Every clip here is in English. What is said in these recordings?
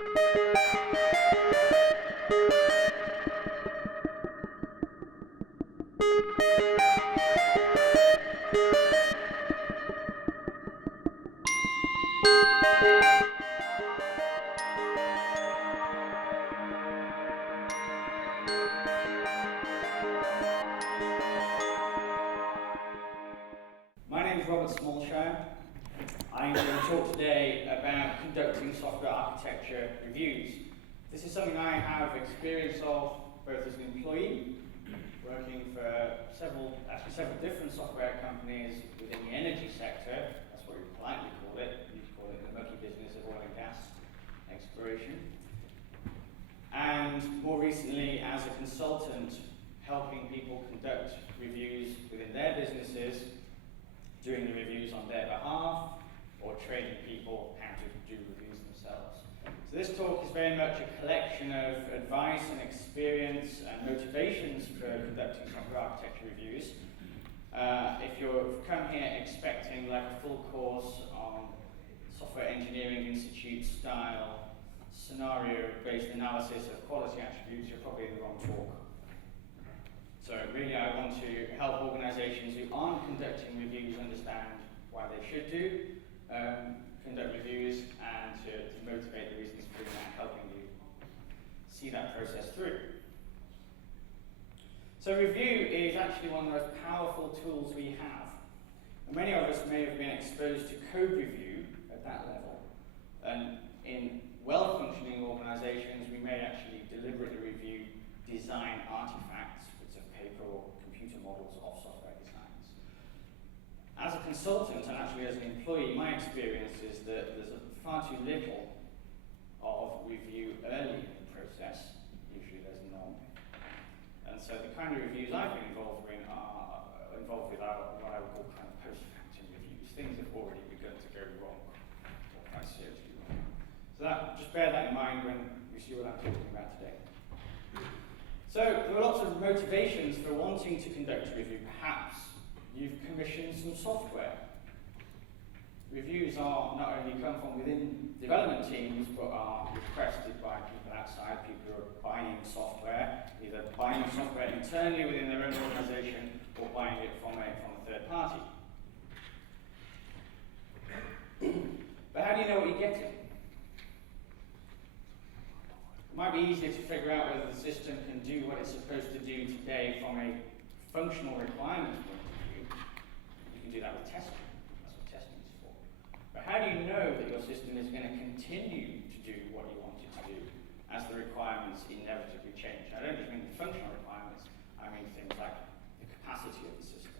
My name is Smallshire. I'm going to talk today about conducting software architecture reviews. This is something I have experience of both as an employee, working for several different software companies within the energy sector. That's what we politely call it. We call it the mucky business of oil and gas exploration. And more recently, as a consultant, helping people conduct reviews within their businesses, doing the reviews on their behalf, or training people how to do reviews themselves. So this talk is very much a collection of advice and experience and motivations for conducting software architecture reviews. If you've come here expecting like a full course on software engineering institute style scenario-based analysis of quality attributes, you're probably in the wrong talk. So really I want to help organisations who aren't conducting reviews understand why they should conduct reviews, and to motivate the reasons for doing that, helping you see that process through. So review is actually one of the most powerful tools we have. And many of us may have been exposed to code review at that level. And in well-functioning organisations, we may actually deliberately review design artifacts, bits of paper or computer models of software designs. As a consultant, and actually as an employee, my experience is that there's far too little of review early in the process. Usually there's none. And so the kind of reviews I've been involved with are what I would call kind of post-factum reviews. Things have already begun to go wrong, or quite seriously wrong. So just bear that in mind when we see what I'm talking about today. So there are lots of motivations for wanting to conduct a review. Perhaps you've commissioned some software. Reviews are not only come from within development teams, but are requested by people outside, people who are buying software, either buying software internally within their own organisation or buying it from a third party. But how do you know what you're getting? It might be easier to figure out whether the system can do what it's supposed to do today from a functional requirements point of view. You can do that with testing. That's what testing is for. But how do you know that your system is going to continue to do what you want it to do as the requirements inevitably change? I don't just mean the functional requirements, I mean things like the capacity of the system.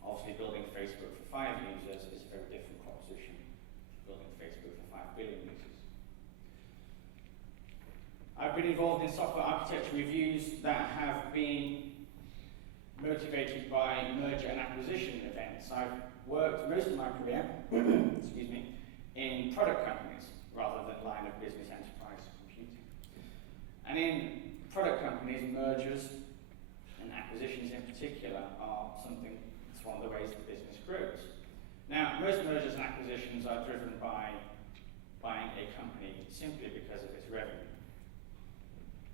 Obviously, building Facebook for 5 users is a very different proposition from building Facebook for 5 billion users. I've been involved in software architecture reviews that have been motivated by merger and acquisition events. I've worked most of my career excuse me, in product companies rather than line of business enterprise computing. And in product companies, mergers and acquisitions in particular are something, it's one of the ways the business grows. Now, most mergers and acquisitions are driven by buying a company simply because of its revenue.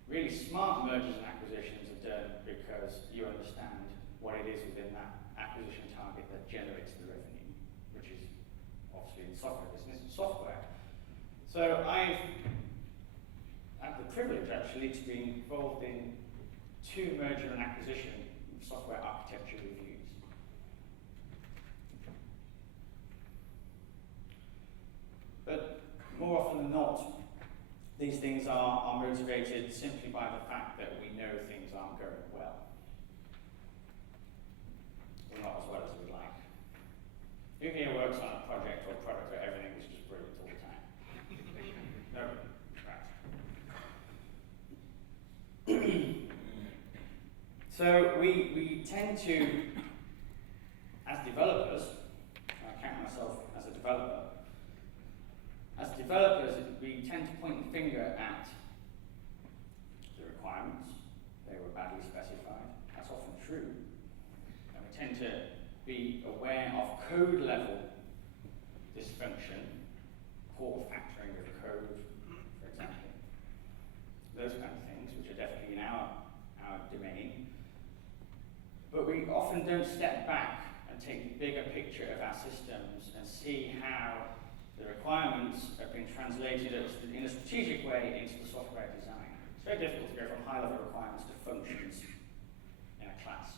Really smart mergers and acquisitions are done because you understand what it is within that acquisition target that generates the revenue, which is obviously in the software business, software. So I've had the privilege actually to be involved in 2 merger and acquisition software architecture reviews. But more often than not, these things are motivated simply by the fact that we know things aren't going well. Or not as well as we'd like. Who here works on a project or product where everything is just brilliant all the time? No? Right. So we tend to, as developers, I count myself as a developer, we tend to point the finger at the requirements. They were badly specified. That's often true. And we tend to be aware of code level dysfunction, often don't step back and take the bigger picture of our systems and see how the requirements have been translated in a strategic way into the software design. It's very difficult to go from high-level requirements to functions in a class.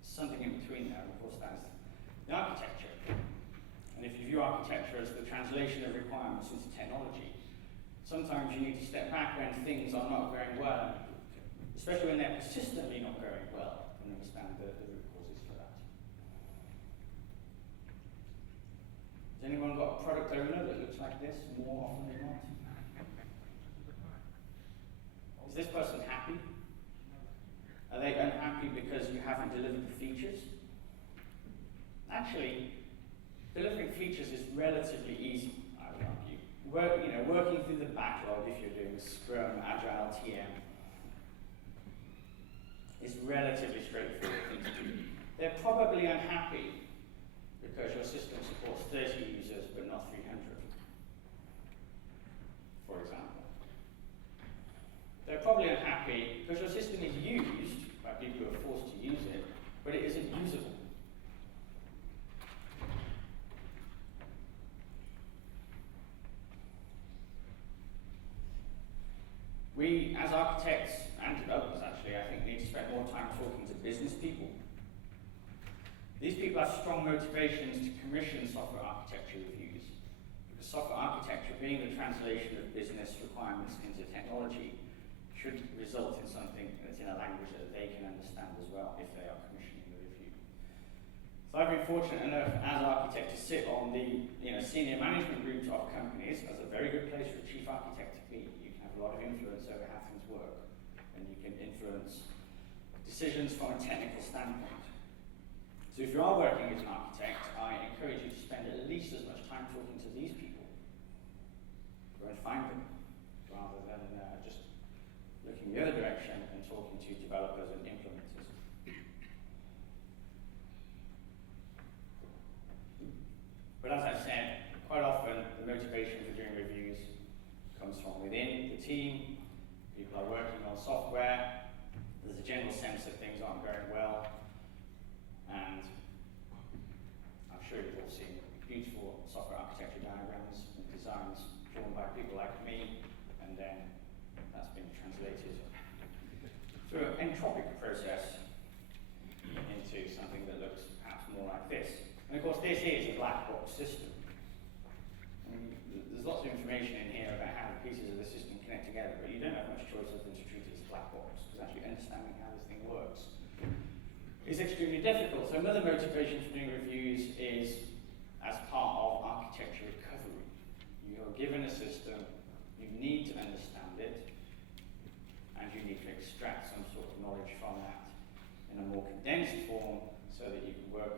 Something in between there, and of course, that is the architecture. And if you view architecture as the translation of requirements into technology, sometimes you need to step back when things are not going well, especially when they're persistently not going well, and understand the root causes for that. Has anyone got a product owner that looks like this more often than not? Is this person happy? Are they unhappy because you haven't delivered the features? Actually, delivering features is relatively easy, I would argue. Working through the backlog, if you're doing Scrum, Agile, TM, is relatively straightforward thing to do. They're probably unhappy because your system supports 30 users but not 300, for example. They're probably unhappy because your system is used by people who are forced to use it, but it isn't usable. We, as architects and developers actually, I think need to spend more time talking to business people. These people have strong motivations to commission software architecture reviews, because software architecture, being the translation of business requirements into technology, should result in something that's in a language that they can understand as well if they are commissioning the review. So I've been fortunate enough as architect to sit on the senior management groups of companies. That's a very good place for a chief architect to be. You can have a lot of influence over how things work, and you can influence decisions from a technical standpoint. So if you are working as an architect, I encourage you to spend at least as much time talking to these people. Go and find them, rather than just looking the other direction and talking to developers and implementers. But as I said, quite often the motivation for doing reviews comes from within the team. People are working on software. There's a general sense that things aren't going well. And I'm sure you've all seen beautiful software architecture diagrams and designs drawn by people like me, and then that's been translated through an entropic process into something that looks perhaps more like this. And of course, this is a black box system. I mean, there's lots of information in here about how the pieces of the system connect together, but you don't have much choice other than to treat it as a black box, because actually understanding how this thing works is extremely difficult. So another motivation for doing reviews is as part of architecture recovery. You're given a system, you need to understand it, and you need to extract some sort of knowledge from that in a more condensed form so that you can work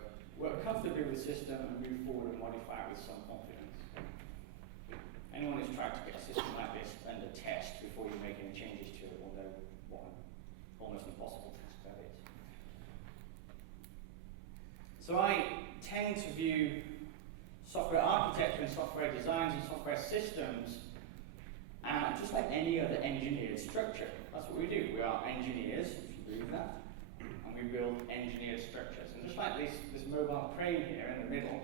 comfortably with the system and move forward and modify it with some confidence. Anyone who's tried to get a system like this under test before you make any changes to it will know what an almost impossible task that is. So I tend to view software architecture and software designs and software systems just like any other engineered structure. That's what we do. We are engineers, if you believe that, and we build engineered structures. And just like this mobile crane here in the middle,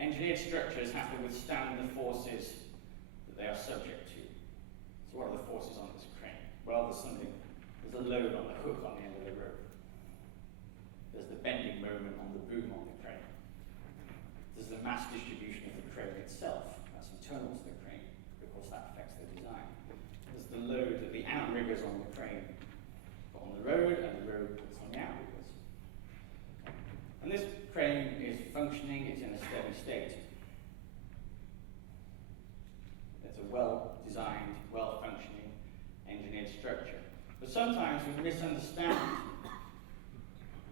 engineered structures have to withstand the forces that they are subject to. So what are the forces on this crane? Well, there's a load on the hook on the end of the rope. There's the bending moment on the boom on the crane. There's the mass distribution of the crane itself. That's internal to the crane. Of course, that affects the design. There's the load that the outriggers on the crane put on the road, and the road puts on the outriggers. And this crane is functioning, it's in a steady state. It's a well-designed, well-functioning, engineered structure. But sometimes we misunderstand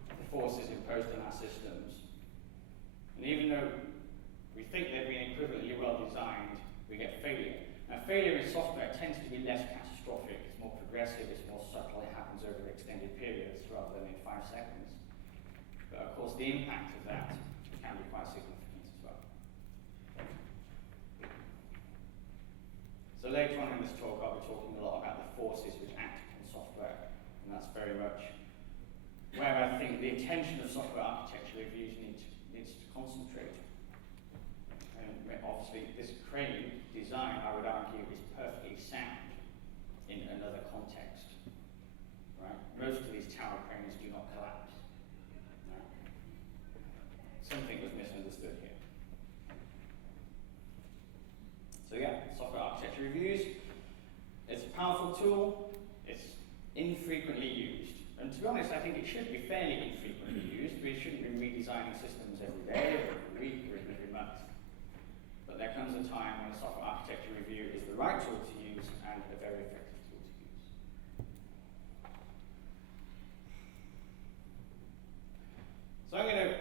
the forces imposed on our systems. And even though we think they've been equivalently well-designed, we get failure. Now, failure in software tends to be less catastrophic, it's more progressive, it's more subtle, it happens over extended periods rather than in 5 seconds. But of course, the impact of that can be quite significant as well. So later on in this talk, I'll be talking a lot about the forces which act on software, and that's very much where I think the attention of software architecture reviews needs to concentrate. And obviously, this crane design, I would argue, is perfectly sound in another context. Right? Most of these tower cranes do not collapse. Right? Something was misunderstood here. So yeah, software architecture reviews. It's a powerful tool. It's infrequently used. And to be honest, I think it should be fairly infrequently used. We shouldn't be redesigning systems every day, or every week, or even every month. But there comes a time when a software architecture review is the right tool to use and a very effective tool to use. So I'm going to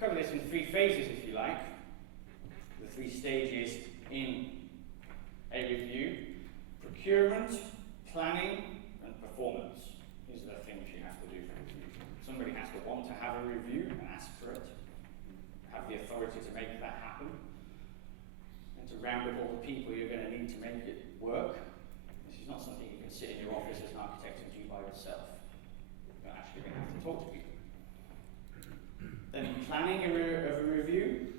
cover this in 3 phases, if you like. The 3 stages in a review: procurement, planning, and performance. These are the things you have to do for a review. Somebody has to want to have a review and ask for it, have the authority to make that happen, and to round up all the people you're going to need to make it work. This is not something you can sit in your office as an architect and do by yourself. You're actually going to have to talk to people. Then planning of a review.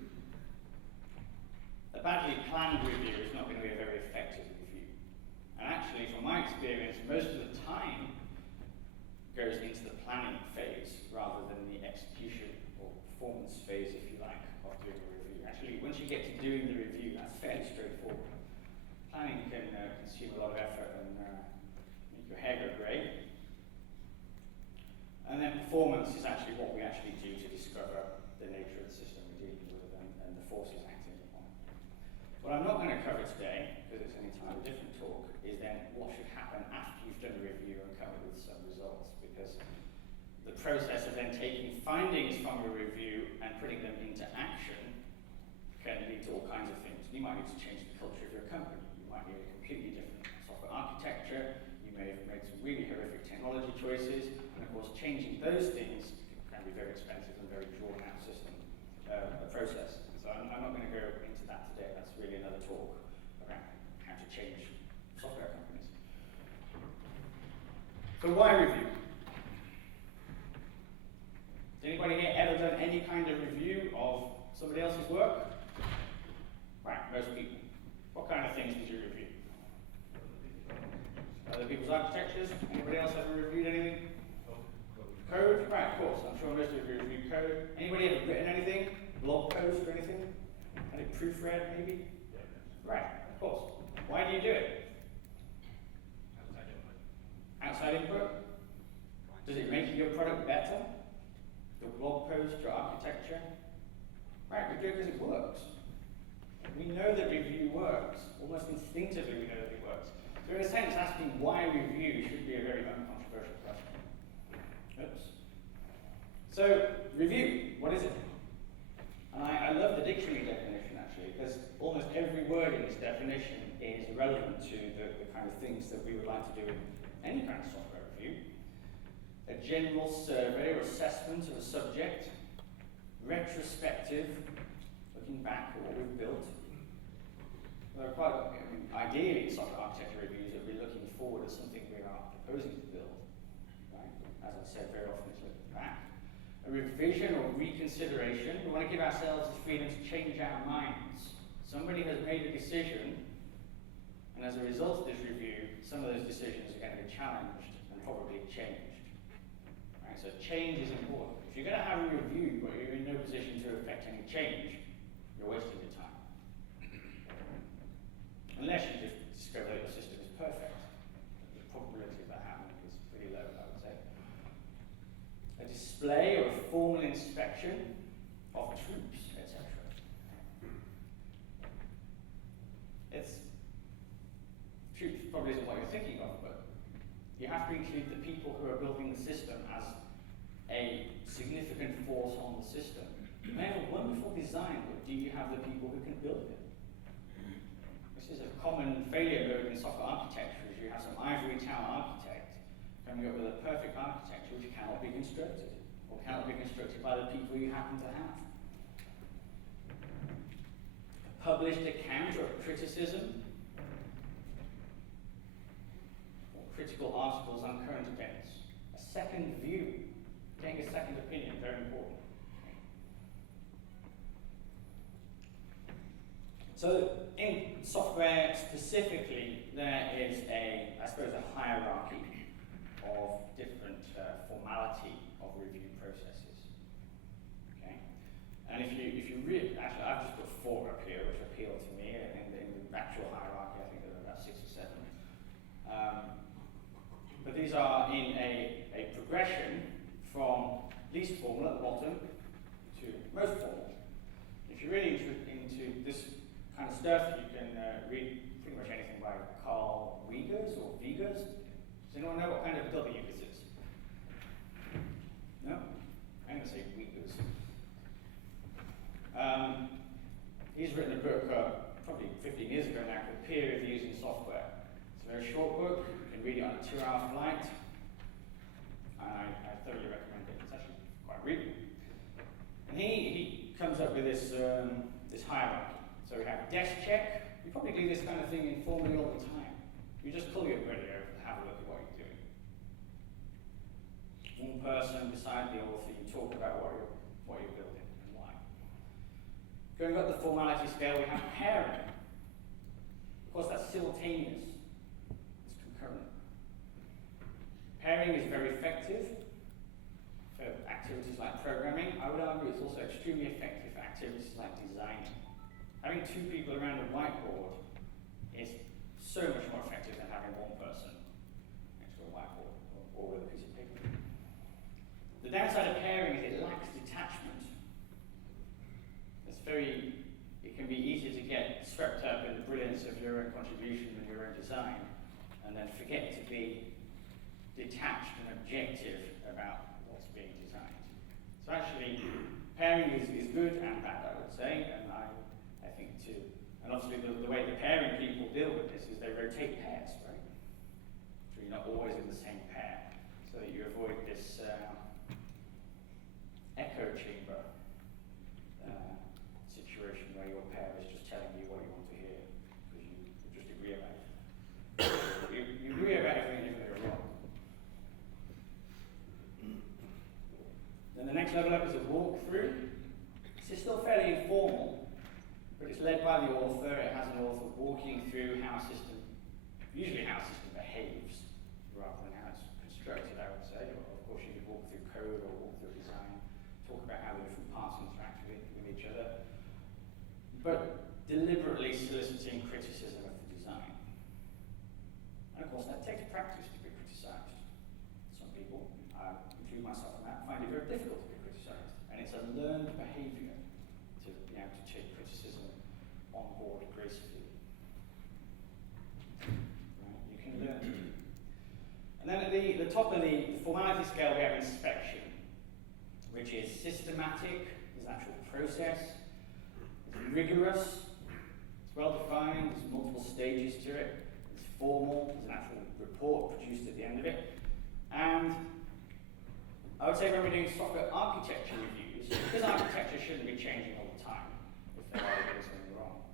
A badly planned review is not going to be a very effective review. And actually, from my experience, most of the time goes into the planning phase rather than the execution or performance phase, if you like, of doing a review. Actually, once you get to doing the review, that's fairly straightforward. Planning can consume a lot of effort and make your hair go grey. And then performance is actually what we actually do to discover the nature of the system we're dealing with and the forces acting upon it. What I'm not going to cover today, because it's an entirely different talk, is then what should happen after you've done a review and come up with some results. Because the process of then taking findings from a review and putting them into action can lead to all kinds of things. You might need to change the culture of your company. You might need a completely different software architecture. You may have made some really horrific technology choices. And of course, changing those things can be very expensive and very drawn-out system, a process. So I'm not going to go into that today. That's really another talk around how to change software companies. So why review? Has anybody here ever done any kind of review of somebody else's work? Right, most people. What kind of things did you review? Other people's architectures? Anybody else ever reviewed anything? Code? Right, of course. I'm sure most of you reviewed code. Anybody ever written anything? Blog post or anything? Had it proofread, maybe? Right, of course. Why do you do it? Outside input? Does it make your product better? Your blog post, your architecture? Right, we do it because it works. We know that review works. Almost instinctively we know that it works. So in a sense, asking why review should be a very uncontroversial question. Oops. So, review, what is it? And I love the dictionary definition, actually, because almost every word in this definition is relevant to the kind of things that we would like to do in any kind of software review. A general survey or assessment of a subject. Retrospective, looking back at what we've built. There are quite, ideally, software architecture reviews that we're looking forward at something we are proposing to build. Right? As I said, very often it's looking back. A revision or reconsideration. We want to give ourselves the freedom to change our minds. Somebody has made a decision, and as a result of this review, some of those decisions are going to be challenged and probably changed. Right? So change is important. If you're going to have a review, but you're in no position to affect any change, you're wasting your time. Unless you just discover that your system is perfect. The probability of that happening is pretty low, I would say. A display or a formal inspection of troops, etc. Troops probably isn't what you're thinking of, but you have to include the people who are building the system as a significant force on the system. You may have a wonderful design, but do you have the people who can build it? This is a common failure mode in software architecture, is you have some ivory tower architect coming up with a perfect architecture which cannot be constructed, or cannot be constructed by the people you happen to have. A published account or a criticism, or critical articles on current events. A second view, getting a So in software specifically, there is I suppose, a hierarchy of different formality of review processes. Okay, and if you really, actually, I've just put 4 up here, which appeal to me. In the actual hierarchy, I think there are about 6 or 7. But these are in a progression from least formal at the bottom to most formal. If you're really into this kind of stuff, you can read pretty much anything by Carl Wiegers or Wiegers. Does anyone know what kind of W this is? No? I'm going to say Wiegers. He's written a book probably 15 years ago now called Peer Reviews in Software. It's a very short book. You can read it on a 2-hour flight. I thoroughly recommend it. It's actually quite readable. And he comes up with this hierarchy. So we have desk check. You probably do this kind of thing informally all the time. You just pull your buddy over and have a look at what you're doing. One person beside the author, you talk about what you're building and why. Going up the formality scale, we have pairing. Of course, that's simultaneous. It's concurrent. Pairing is very effective for activities like programming. I would argue it's also extremely effective for activities like designing. Having 2 people around a whiteboard is so much more effective than having 1 person next to a whiteboard or with a piece of paper. The downside of pairing is it lacks detachment. It can be easy to get swept up in the brilliance of your own contribution and your own design, and then forget to be detached and objective about what's being designed. So actually, pairing is good and bad, I would say, and I think too. And obviously the way the pairing people deal with this is they rotate pairs, right? So you're not always in the same pair, so that you avoid this echo chamber situation where your pair is just telling you what you want to hear, because you just agree about it. you agree about everything even though you're wrong. Then the next level up is a walkthrough. This is still fairly informal, but it's led by the author. It has an author walking through usually how a system behaves, rather than how it's constructed, I would say. Or of course, you could walk through code or walk through design, talk about how the different parts interact with each other, but deliberately soliciting criticism of the design. And of course, that takes practice to be criticised. Some people, I include myself in that, find it very difficult to be criticised, and it's a learned behaviour to be able to take criticism on board gracefully. Right? You can learn to do it. And then at the top of the formality scale, we have inspection, which is systematic, there's an actual process, it's rigorous, it's well defined, there's multiple stages to it, it's formal, there's an actual report produced at the end of it. And I would say when we're doing software architecture reviews, because architecture shouldn't be changing all the time if there are doing something wrong,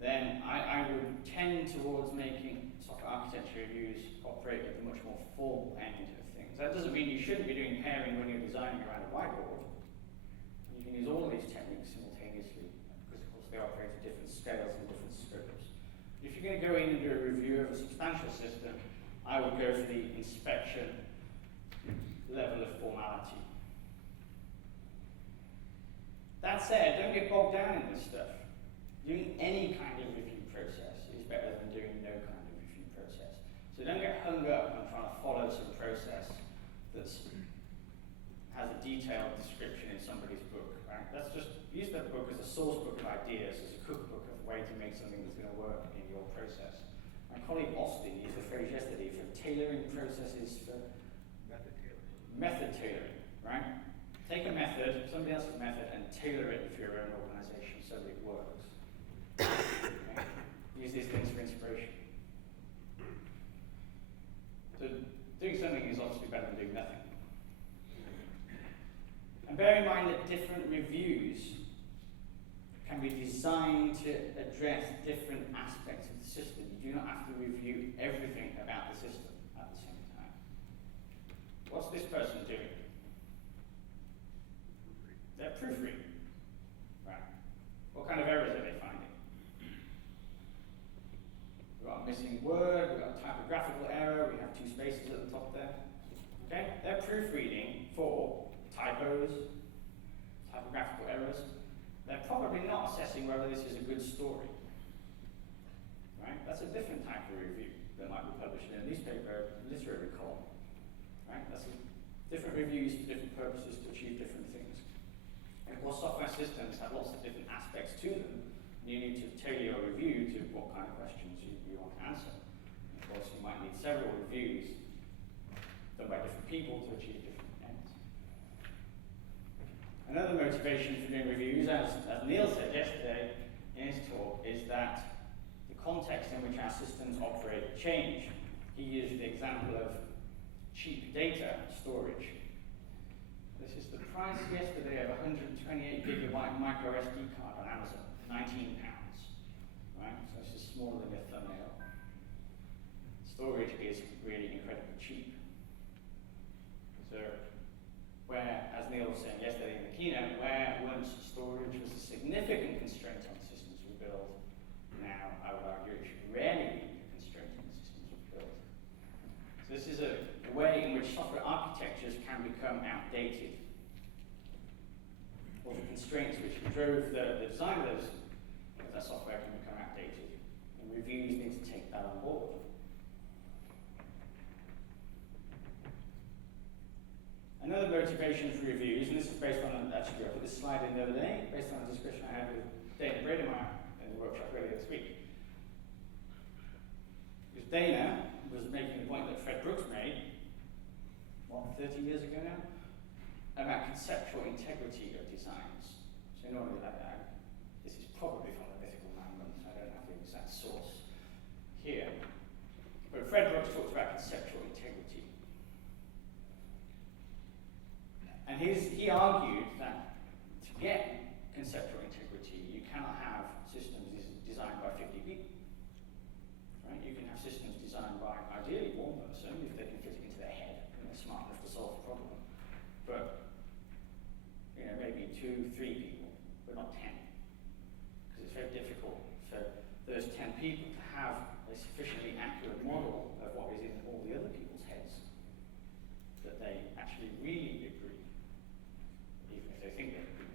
then I would tend towards making software architecture reviews operate at the much more formal end of things. That doesn't mean you shouldn't be doing pairing when you're designing around a whiteboard. You can use all of these techniques simultaneously, because of course they operate at different scales and different scopes. If you're going to go in and do a review of a substantial system, I would go for the inspection level of formality. That said, don't get bogged down in this stuff. Doing any kind of review process is better than doing no kind of review process. So don't get hung up on trying to follow some process that has a detailed description in somebody's book. Right? That's just use that book as a source book of ideas, as a cookbook of a way to make something that's going to work in your process. My colleague Austin used the phrase yesterday for tailoring processes for method tailoring, right? Take a method, somebody else's method, and tailor it for your own organization so that it works. Okay? Use these things for inspiration. So doing something is obviously better than doing nothing. And bear in mind that different reviews can be designed to address different aspects of the system. You do not have to review everything about the system at the same time. What's this person doing? They're proofreading. Right. What kind of errors are they finding? typos, typographical errors, they're probably not assessing whether this is a good story. Right? That's a different type of review that might be published in a newspaper literary column. Right? That's different reviews for different purposes to achieve different things. And of course, software systems have lots of different aspects to them, and you need to tailor your review to what kind of questions you want to answer. And of course, you might need several reviews done by different people to achieve different ends. Another motivation for doing reviews, as Neil said yesterday in his talk, is that the context in which our systems operate change. He used the example of cheap data storage. This is the price yesterday of a 128 gigabyte micro SD card on Amazon, £19. Right? So this is smaller than your thumbnail. Storage is really incredibly cheap. So, where, as Neil was saying yesterday in the keynote, where once storage was a significant constraint on the systems we build, now I would argue it should rarely be a constraint on the systems we build. So this is a way in which software architectures can become outdated. Or the constraints which drove the design of that software can become outdated. And reviews need to take that on board. Another motivation for reviews, and this is based on, actually I put this slide in the other day, based on a discussion I had with Dana Bredemeyer in the workshop earlier this week. Because Dana was making the point that Fred Brooks made, 30 years ago now, about conceptual integrity of designs. So normally this is probably from the Mythical Man Month, I don't have the exact source here. But Fred Brooks talks about conceptual integrity. And he argued that to get conceptual integrity, you cannot have systems designed by 50 people. Right? You can have systems designed by, ideally, one person, if they can fit it into their head and they're smart enough to solve the problem. But, maybe 2, 3 people, but not 10. Because it's very difficult for those 10 people to have a sufficiently accurate model of what is in all the other people's heads, that they actually really agree, even if they think they agree.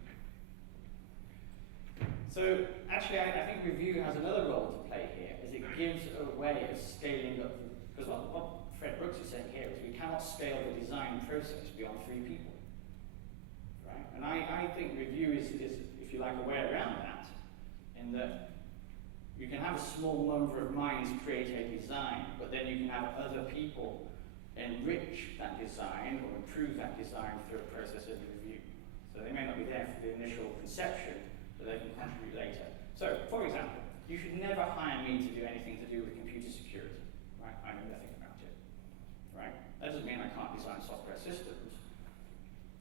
So actually I think review has another role to play here, is it gives a way of scaling up, because what Fred Brooks is saying here is we cannot scale the design process beyond 3 people. Right? And I think review is, if you like, a way around that, in that you can have a small number of minds create a design, but then you can have other people enrich that design or improve that design through a process of review. So they may not be there for the initial conception, but they can contribute later. So, for example, you should never hire me to do anything to do with computer security. Right? I know nothing about it. Right? That doesn't mean I can't design software systems.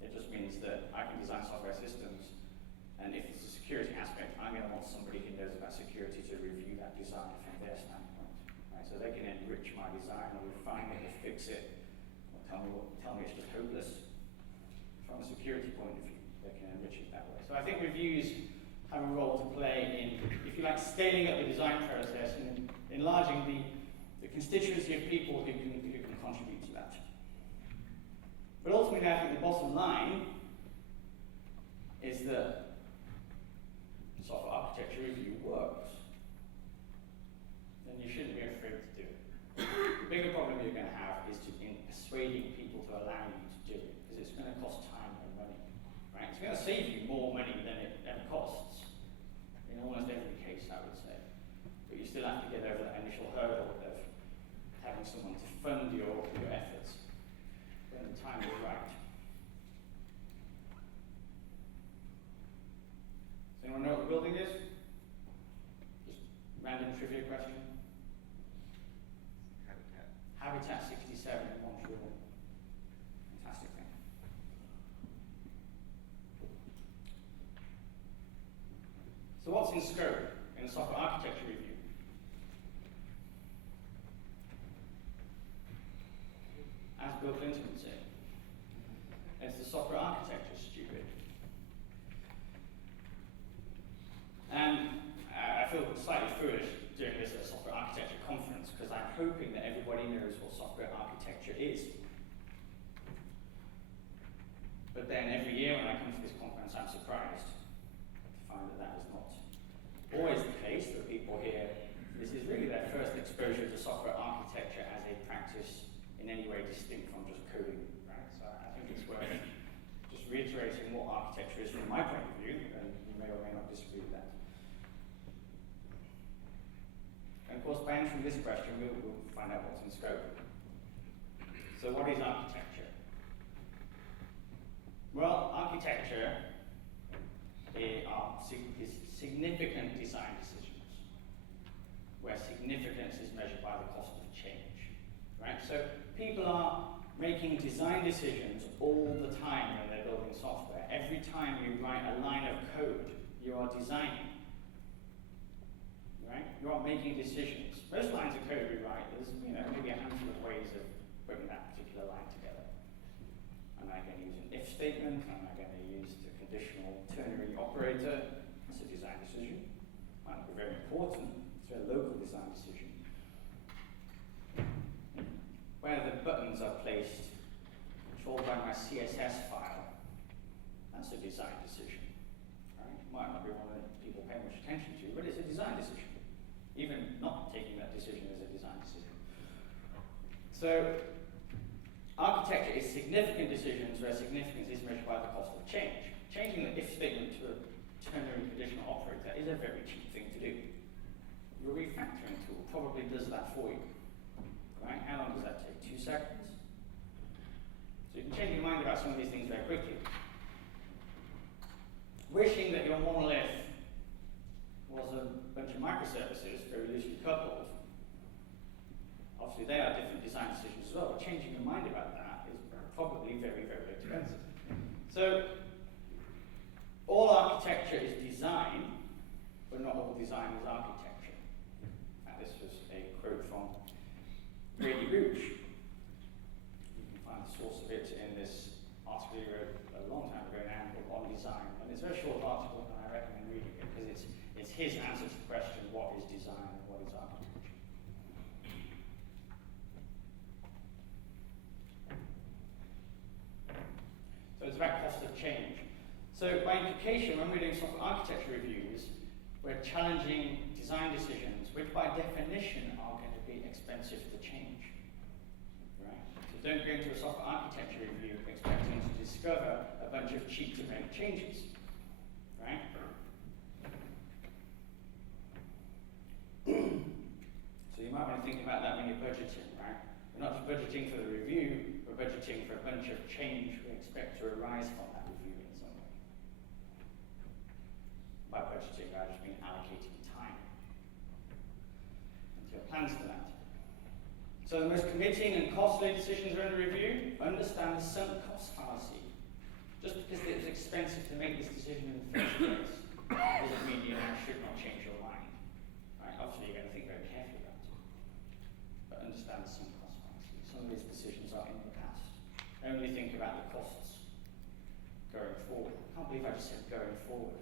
It just means that I can design software systems, and if it's a security aspect, I'm going to want somebody who knows about security to review that design from their standpoint. Right? So they can enrich my design, or refine it, or fix it, or tell me it's just hopeless. From a security point of view, they can enrich it that way. So I think reviews have a role to play in, if you like, scaling up the design process and enlarging the constituency of people who can contribute to that. But ultimately, I think the bottom line is that software architecture review works. Then you shouldn't be afraid to do it. The bigger problem you're going to have is in persuading people to allow you to do it, because it's going to cost time and money. Right? It's going to save you more money than it costs, in almost every case, I would say. But you still have to get over that initial hurdle of having someone to fund your efforts when the time is right. Does anyone know what the building is? Just random trivia question. Habitat 67 in Montreal. Fantastic thing. So what's in scope in the software architecture review? As Bill Clinton would say, it's the software architecture, stupid. And I feel slightly foolish doing this at a software architecture conference, because I'm hoping that everybody knows what software architecture is. But then every year when I come to this conference, I'm surprised to find that that is not always the case, that people here, this is really their first exposure to software architecture as a practice in any way distinct from just coding, right? So I think it's worth just reiterating what architecture is from my point of view, and you may or may not disagree with that. And of course, by answering this question, we'll find out what's in scope. So what is architecture? Well, architecture is significant design decisions, where significance is measured by the cost of change, right? So people are making design decisions all the time when they're building software. Every time you write a line of code, you are designing, right? You are making decisions. Most lines of code we write, there's maybe a handful of ways of putting that particular line together. Am I going to use an if statement? Am I going to use the conditional ternary operator? That's a design decision. Might not be very important. It's a local design decision. Where the buttons are placed, controlled by my CSS file, that's a design decision. Right? Might not be one that people pay much attention to, but it's a design decision. Even not taking that decision is a design decision. So, architecture is significant decisions where significance is measured by the cost of change. Changing the if statement to a ternary conditional operator is a very cheap thing to do. Your refactoring tool probably does that for you. Right? How long does that take? 2 seconds? So you can change your mind about some of these things very quickly. Wishing that your monolith was a bunch of microservices very loosely coupled. Obviously, they are different design decisions as well, but changing your mind about that is probably very, very expensive. So, all architecture is design, but not all design is architecture. And this was a quote from Really Rouge. You can find the source of it in this article he wrote a long time ago now on design. And it's a very short article, and I recommend reading it, because it's his answer to the question, what is design and what is architecture? So it's about cost of change. So by implication, when we're doing software architecture reviews, we're challenging design decisions, which by definition are going to be expensive to change. Right? So don't go into a software architecture review expecting to discover a bunch of cheap to make changes. Right? So you might want to think about that when you're budgeting, right? We're not just budgeting for the review, we're budgeting for a bunch of change we expect to arise from that review in some way. By budgeting, I just mean allocating time into your plans for that. So the most committing and costly decisions are under review. Understand the sunk cost fallacy. Just because it was expensive to make this decision in the first place doesn't mean you should not change your mind. Right? Obviously, you're going to think very carefully about it. But understand the sunk cost fallacy. Some of these decisions are in the past. Only think about the costs going forward. I can't believe I just said going forward.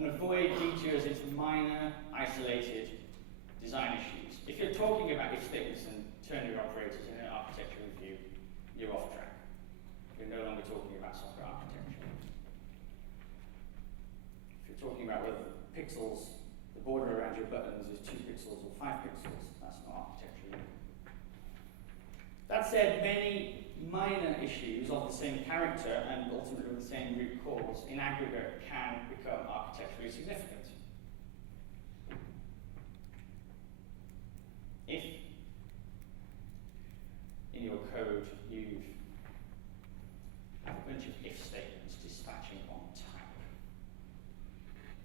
And avoid detours into minor, isolated design issues. If you're talking about if statements and ternary operators in an architecture review, you're off track. You're no longer talking about software architecture. If you're talking about whether the pixels, the border around your buttons is 2 pixels or 5 pixels, that's not architecture. That said, many minor issues of the same character and ultimately the same root cause in aggregate can become architecturally significant. If in your code you have a bunch of if statements dispatching on type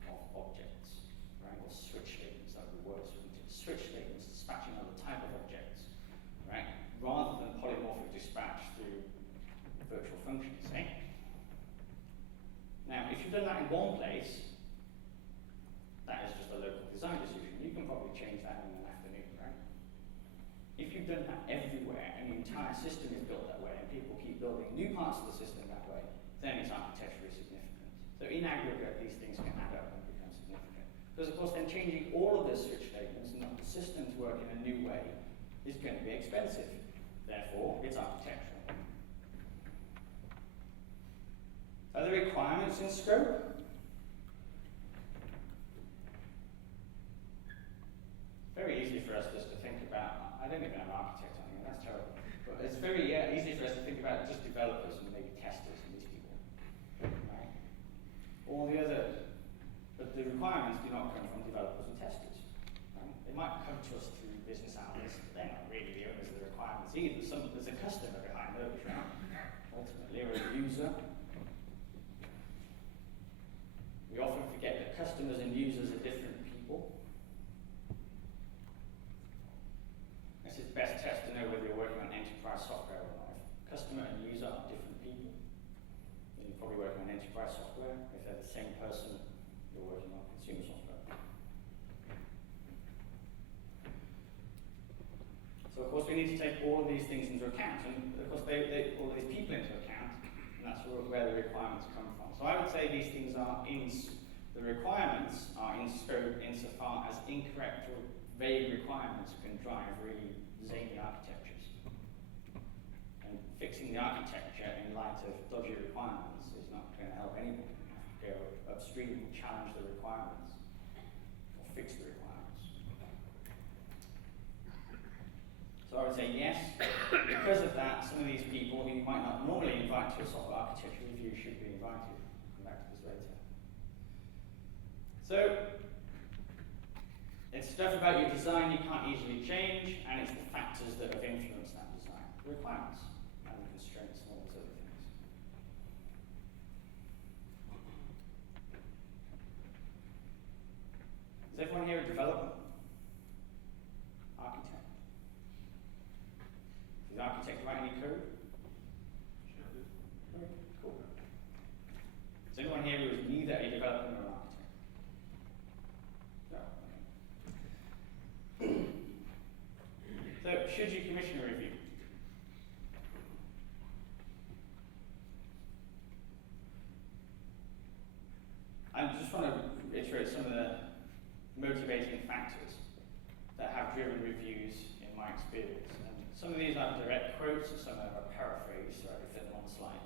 of objects, right? Or switch statements, that would be worse, wouldn't it? Switch statements dispatching on the type of objects, right? Rather than polymorphic dispatch through virtual functions, eh? Now, if you've done that in one place, that is just a local design decision. You can probably change that in an afternoon, right? If you've done that everywhere and the entire system is built that way and people keep building new parts of the system that way, then it's architecturally significant. So in aggregate, these things can add up and become significant. Because of course then changing all of those switch statements and the system to work in a new way is going to be expensive. Therefore, it's architectural. Are there requirements in scope? Very easy for us just to think about, I don't even have an architect on here, that's terrible. But it's very easy for us to think about just developers and maybe testers and these people. Right? All the other, but the requirements do not come from developers and testers. Right? They might come to us through business analysts, but they're not really the owners of the requirements either. There's a customer behind those, right? Ultimately, or a user. We often forget that customers and users are different people. This is best test to know whether you're working on enterprise software or not. If customer and user are different people, then you're probably working on enterprise software. If they're the same person, you're working on consumer software. So of course we need to take all of these things into account, and of course all these people into account, and that's where the requirements come from. So I would say these things are the requirements are in scope insofar as incorrect or vague requirements can drive really zany architectures. And fixing the architecture in light of dodgy requirements is not going to help anyone. You have to go upstream and challenge the requirements, or fix the requirements. So I would say yes, because of that, some of these people who you might not normally invite to a software architecture review should be invited. I'll come back to this later. So, it's stuff about your design you can't easily change, and it's the factors that have influenced that design. The requirements and the constraints and all those other things. Is everyone here a developer? Architect? Does the architect write any code? Okay, cool. Is anyone here who is neither a developer nor an architect? So, should you commission a review? I just want to reiterate some of the motivating factors that have driven reviews in my experience. And some of these are direct quotes, and some are paraphrased, so I can fit them on the slide.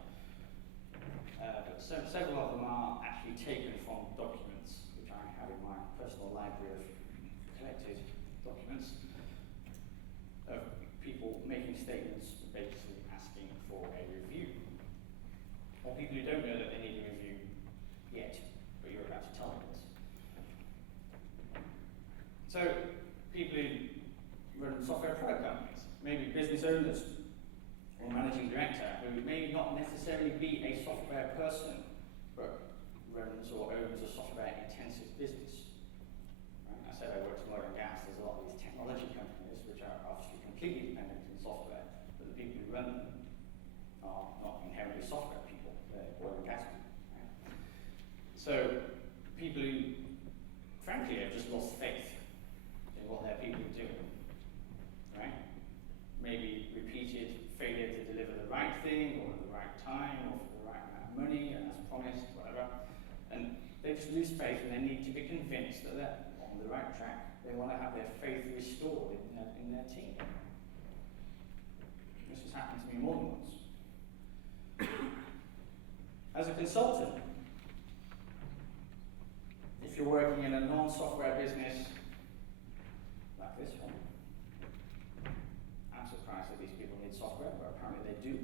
But several of them are actually taken from documents, which I have in my personal library of collected documents of people making statements basically asking for a review. Or people who don't know that they need a review yet, but you're about to tell them this. So, people who run software product companies, maybe business owners or managing director, who may not necessarily be a software person, but runs or owns a software intensive business. I said I worked in oil and gas. There's a lot of these technology companies which are obviously completely dependent on software, but the people who run them are not inherently software people, they're oil and gas people. Right? So people who, frankly, have just lost faith in what their people are doing, right? Maybe repeated failure to deliver the right thing, or at the right time, or for the right amount of money, as promised, whatever. And they just lose faith, and they need to be convinced that they're on the right track. They want to have their faith restored in their team. This has happened to me more than once. As a consultant, if you're working in a non-software business like this one, I'm surprised that these people need software, but apparently they do.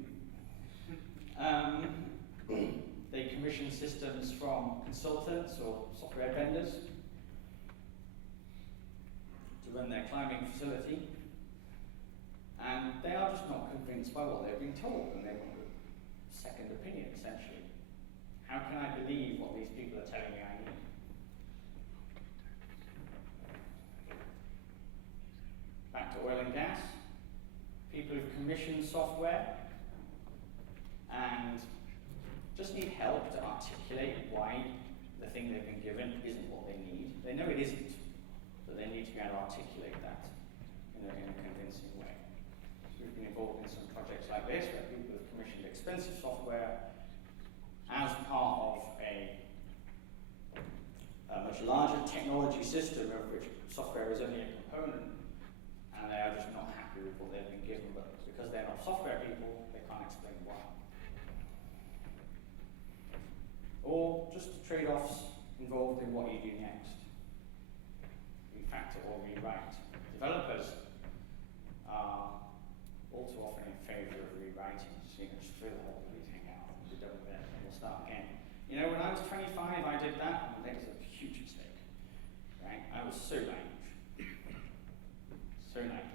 They commission systems from consultants or software vendors to run their climbing facility, and they are just not convinced by what they've been told, and they want a second opinion, essentially. How can I believe what these people are telling me I need? Back to oil and gas. People who've commissioned software and just need help to articulate why the thing they've been given isn't what they need. They know it isn't, but they need to be able to articulate that in a convincing way. So we've been involved in some projects like this where people have commissioned expensive software as part of a much larger technology system of which software is only a component, and they are just not happy with what they've been given, but the because they're not software people, they can't explain why. Or just the trade-offs involved in what you do next. Refactor or rewrite. Developers are all too often in favor of rewriting, so you can just throw the whole bloody thing out, be done with it, and we'll start again. You know, when I was 25, I did that, and that was a huge mistake. Right? I was so naive. So naive.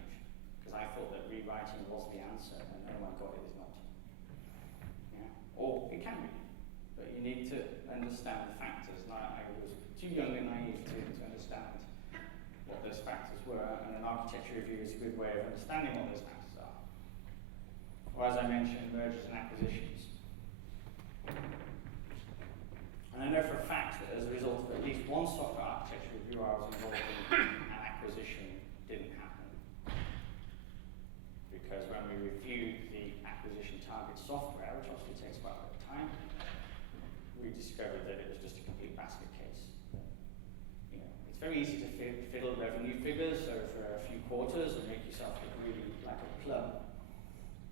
Because I thought that rewriting was the answer, and oh my god, it is not. Yeah? Or it can be. But you need to understand the factors. And I was too young and naive to understand what those factors were, and an architecture review is a good way of understanding what those factors are. Or as I mentioned, mergers and acquisitions. And I know for a fact that as a result of at least one software architecture review I was involved in, an acquisition didn't happen. Because when we reviewed the acquisition target software, which obviously takes quite a bit of time, we discovered that it was just a complete basket case. You know, it's very easy to fiddle revenue figures over a few quarters and make yourself look really like a plum.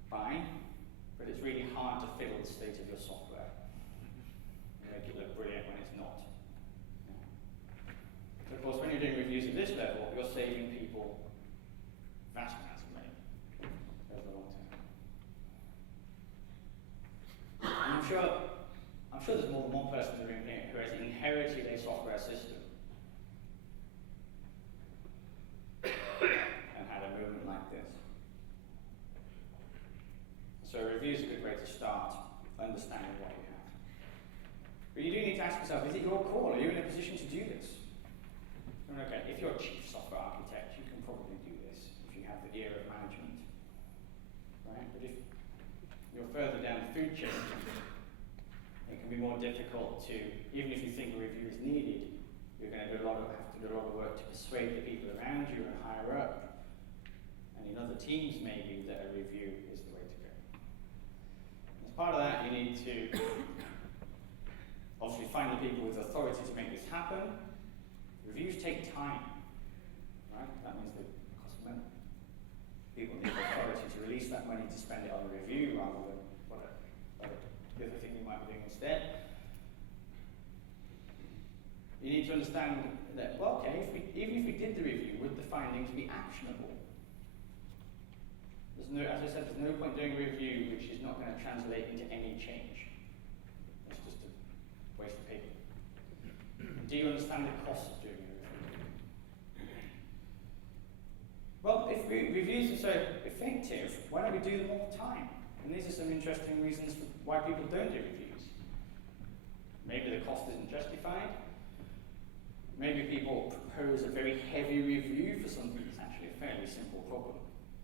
Fine, but it's really hard to fiddle the state of your software and make it look brilliant when it's not. Yeah. So of course, when you're doing reviews at this level, you're saving people vast amounts of money over the long term. And I'm sure there's more than one person in the room here who has inherited a software system and had a moment like this. So a review is a good way to start understanding what you have. But you do need to ask yourself, is it your call? Are you in a position to do this? Okay, if you're a chief software architect, you can probably do this if you have the ear of management. Right? But if you're further down the food chain, it can be more difficult to, even if you think a review is needed, you're going to have to do a lot of work to persuade the people around you and higher up, and in other teams maybe, that a review is the way to go. As part of that, you need to obviously find the people with authority to make this happen. Reviews take time, right? That means they cost money. People need authority to release that money to spend it on a review rather than the other thing you might be doing instead. You need to understand that, well, okay, even if we did the review, would the findings be actionable? As I said, there's no point doing a review which is not going to translate into any change. It's just a waste of paper. Do you understand the cost of doing a review? Well, if reviews are so effective, why don't we do them all the time? And these are some interesting reasons for why people don't do reviews. Maybe the cost isn't justified. Maybe people propose a very heavy review for something that's actually a fairly simple problem.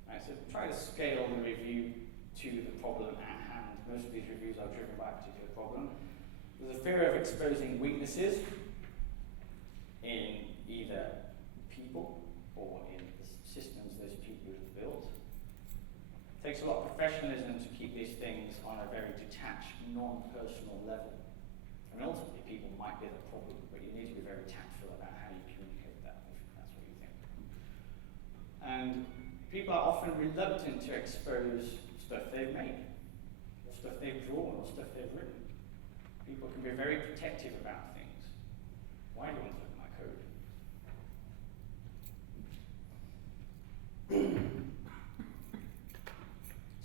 Right, so try to scale the review to the problem at hand. Most of these reviews are driven by a particular problem. There's a fear of exposing weaknesses in either people or in the systems those people have built. It takes a lot of professionalism to keep these things on a very detached, non-personal level. And ultimately, people might be the problem, but you need to be very tactful about how you communicate that, if that's what you think. And people are often reluctant to expose stuff they've made, or stuff they've drawn, or stuff they've written. People can be very protective about things. Why do you want to look at my code?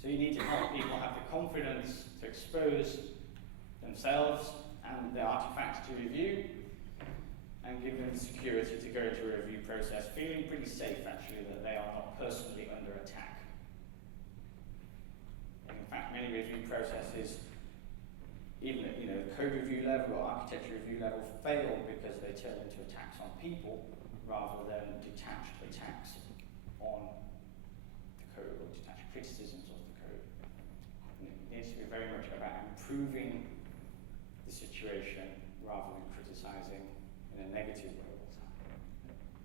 So you need to help people have the confidence to expose themselves and the artifacts to review, and give them the security to go into a review process, feeling pretty safe actually that they are not personally under attack. And in fact, many review processes, even at code review level or architecture review level, fail because they turn into attacks on people rather than detached attacks on the code or detached criticisms of the code. And it needs to be very much about improving the situation rather than criticizing in a negative way what's happening.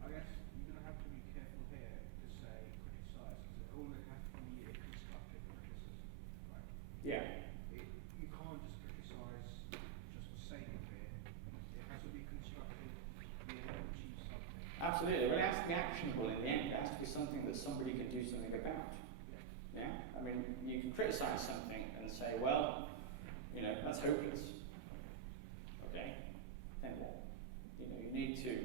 I guess you're going to have to be careful here to say criticize, because it all has to be constructive criticism, right? Yeah. You can't just criticize just for sake of it. It has to be constructive, be able to achieve something. Absolutely. Well, it has to be actionable in the end. It has to be something that somebody can do something about. Yeah? I mean, you can criticize something and say, well, you know, that's hopeless. Okay, then what? You know, you need to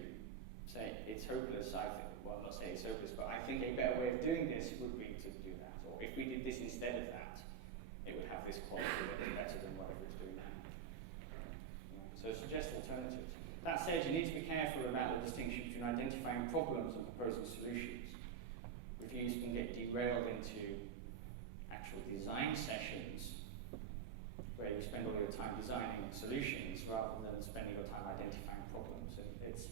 say it's hopeless. I think, well, not say it's hopeless, but I think a better way of doing this would be to do that. Or if we did this instead of that, it would have this quality that is better than whatever it's doing now. So suggest alternatives. That said, you need to be careful about the distinction between identifying problems and proposing solutions. Reviews can get derailed into actual design sessions where you spend all your time designing solutions rather than spending your time identifying problems. And it's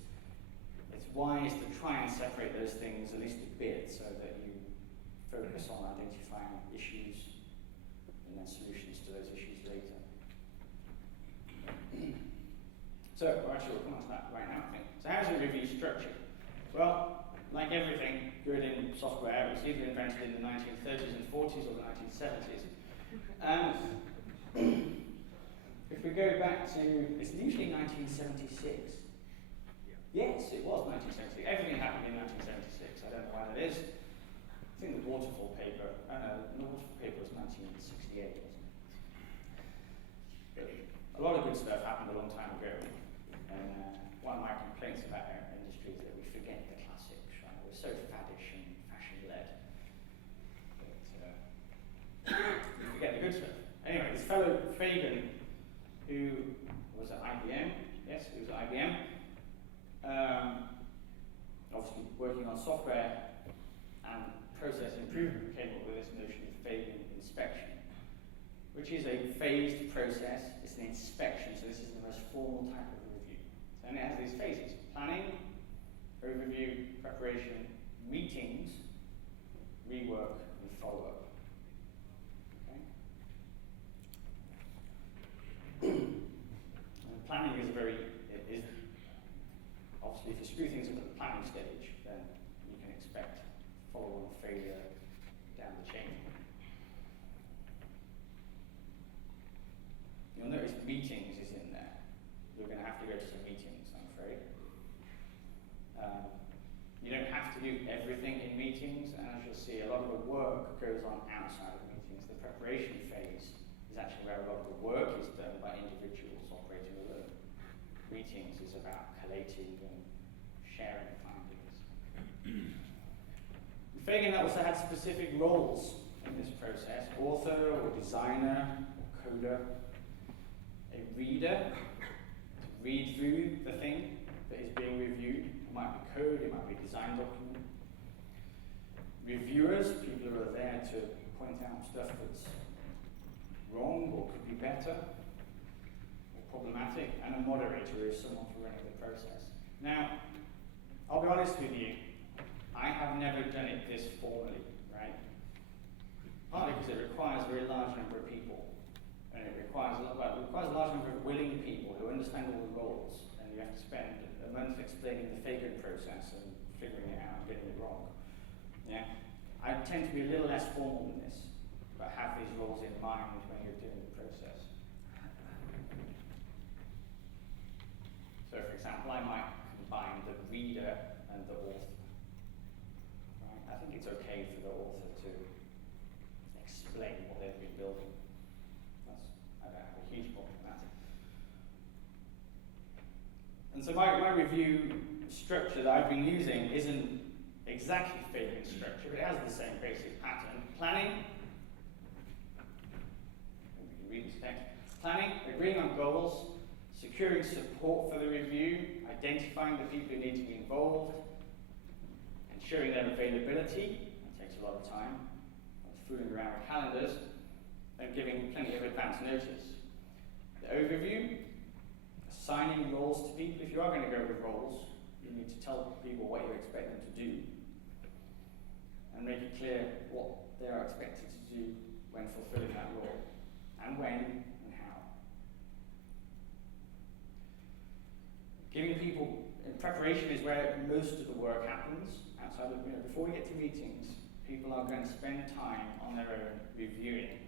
wise to try and separate those things at least a bit so that you focus on identifying issues and then solutions to those issues later. So, well, actually, we'll come on to that right now, I think. So how is a review structured? Well, like everything good in software, it was either invented in the 1930s and 40s or the 1970s. And if we go back to, it's usually 1976. Yes, it was 1976. Everything happened in 1976. I don't know why that is. I think the waterfall paper, the waterfall paper was 1968, wasn't it? But a lot of good stuff happened a long time ago. And one of my complaints about our industry is that we forget the classics, right? We're so faddish and fashion-led. But we forget the good stuff. Anyway, this fellow Fagan, who was at IBM, yes, he was at IBM, obviously working on software and process improvement, came up with this notion of Fagan inspection, which is a phased process. It's an inspection, so this is the most formal type of review. And it has these phases: planning, overview, preparation, meetings, rework, and follow-up. Okay? And planning is obviously, if you screw things up at the planning stage, then you can expect follow-on failure down the chain. You'll notice meetings is in there. You're going to have to go to some meetings, I'm afraid. You don't have to do everything in meetings, and as you'll see, a lot of the work goes on outside of meetings. The preparation phase is actually where a lot of the work is done by individuals operating alone. Meetings is about collating and sharing findings. Fagan also had specific roles in this process: author or designer or coder, a reader to read through the thing that is being reviewed. It might be code, it might be a design document. Reviewers, people who are there to point out stuff that's wrong or could be better or problematic, and a moderator is someone for running the process. Now, I'll be honest with you, I have never done it this formally, right? Partly because it requires a very large number of people, and it requires a large number of willing people who understand all the roles, and you have to spend a month explaining the Fagan process and figuring it out and getting it wrong. Yeah, I tend to be a little less formal than this, but have these roles in mind when you're doing the process. So, for example, I might combine the reader and the author. Right? I think it's okay for the author to explain what they've been building. I don't have a huge problem with that. And so my review structure that I've been using isn't exactly Fagan structure, but it has the same basic pattern. Planning, you can read this text. Planning, agreeing on goals, securing support for the review, identifying the people who need to be involved, ensuring their availability, that takes a lot of time, not fooling around with calendars, and giving plenty of advance notice. The overview, assigning roles to people. If you are going to go with roles, you need to tell people what you expect them to do, and make it clear what they are expected to do when fulfilling that role, and when and how. Giving people, preparation is where most of the work happens. Outside of, before we get to meetings, people are going to spend time on their own reviewing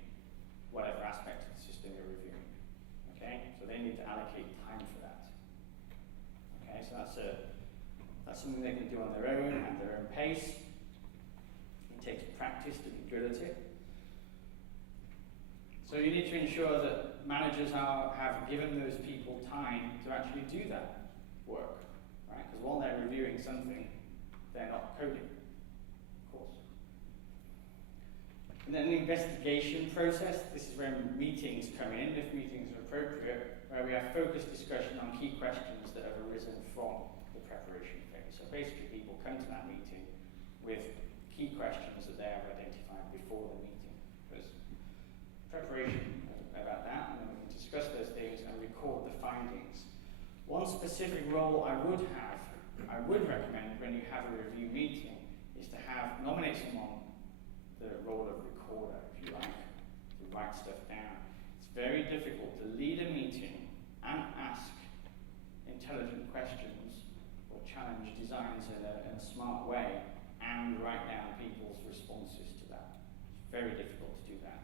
whatever aspect of the system you're reviewing. Okay, so they need to allocate time for that. Okay, so that's something they can do on their own, at their own pace. It takes practice to be good at it. So you need to ensure that managers have given those people time to actually do that work, right? Because while they're reviewing something, they're not coding, of course. And then the investigation process, this is where meetings come in, if meetings are appropriate, where we have focused discussion on key questions that have arisen from the preparation phase. So basically people come to that meeting with key questions that they have identified before the meeting. There's preparation about that, and then we can discuss those things and record the findings. One specific role I would recommend when you have a review meeting is to nominate someone the role of recorder, if you like, to write stuff down. It's very difficult to lead a meeting and ask intelligent questions or challenge designs in a smart way and write down people's responses to that. It's very difficult to do that.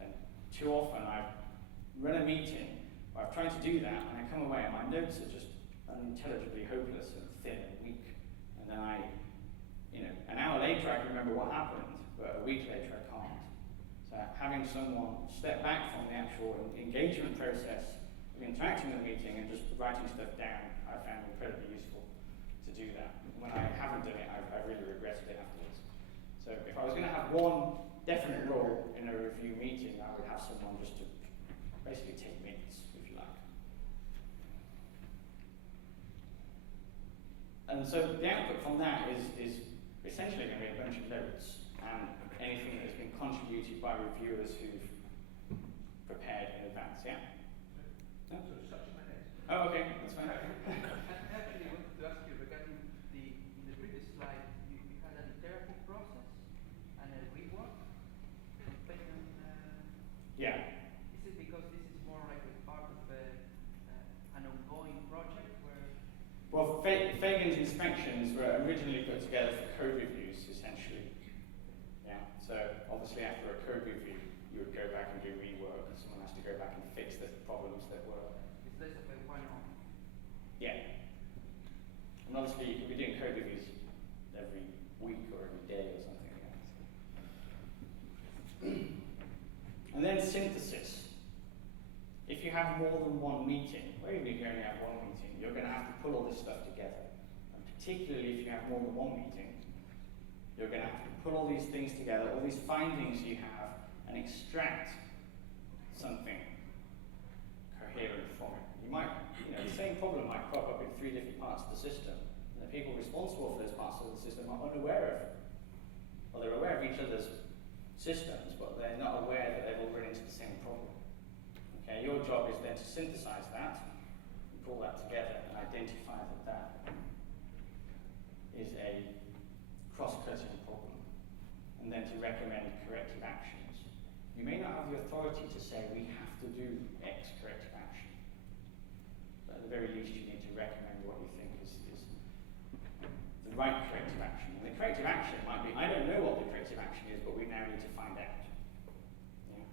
And too often I've run a meeting where I've tried to do that and I come away and my notes are just unintelligibly hopeless and thin and weak. And then an hour later I can remember what happened, but a week later I can't. So having someone step back from the actual engagement process of interacting with the meeting and just writing stuff down, I found incredibly useful to do that. When I haven't done it, I really regretted it afterwards. So if I was going to have one definite role in a review meeting, I would have someone just to basically take minutes, if you like. And so the output from that is essentially going to be a bunch of notes and anything that has been contributed by reviewers who've prepared in advance, yeah? No? So such a minute. Oh, okay, that's fine. I actually wanted to ask you regarding in the previous slide, you had an iterative process and a rework. Yeah. Is it because this is more like a part of an ongoing project where? Well, Fagan's inspections were originally put together for code reviews, essentially. Yeah. So obviously, after a code review, you would go back and do rework, and someone has to go back and fix the problems that were. It's less of a one-off. Yeah. And obviously, you could be doing code reviews every week or every day or something like that. And then synthesis. If you have more than one meeting, or even if you only have one meeting, you're going to have to pull all this stuff together. And particularly if you have more than one meeting, you're going to have to pull all these things together, all these findings you have, and extract something coherent from it. You might, the same problem might crop up in 3 different parts of the system, and the people responsible for those parts of the system are unaware of it. Well, they're aware of each other's systems, but they're not aware that they've all run into the same problem. Okay, your job is then to synthesize that, and pull that together, and identify that that is a cross-cutting problem, and then to recommend corrective actions. You may not have the authority to say we have to do X corrective action, but at the very least you need to recommend what you think is the right corrective action. And the corrective action might be, I don't know what the corrective action is, but we now need to find out. Yeah.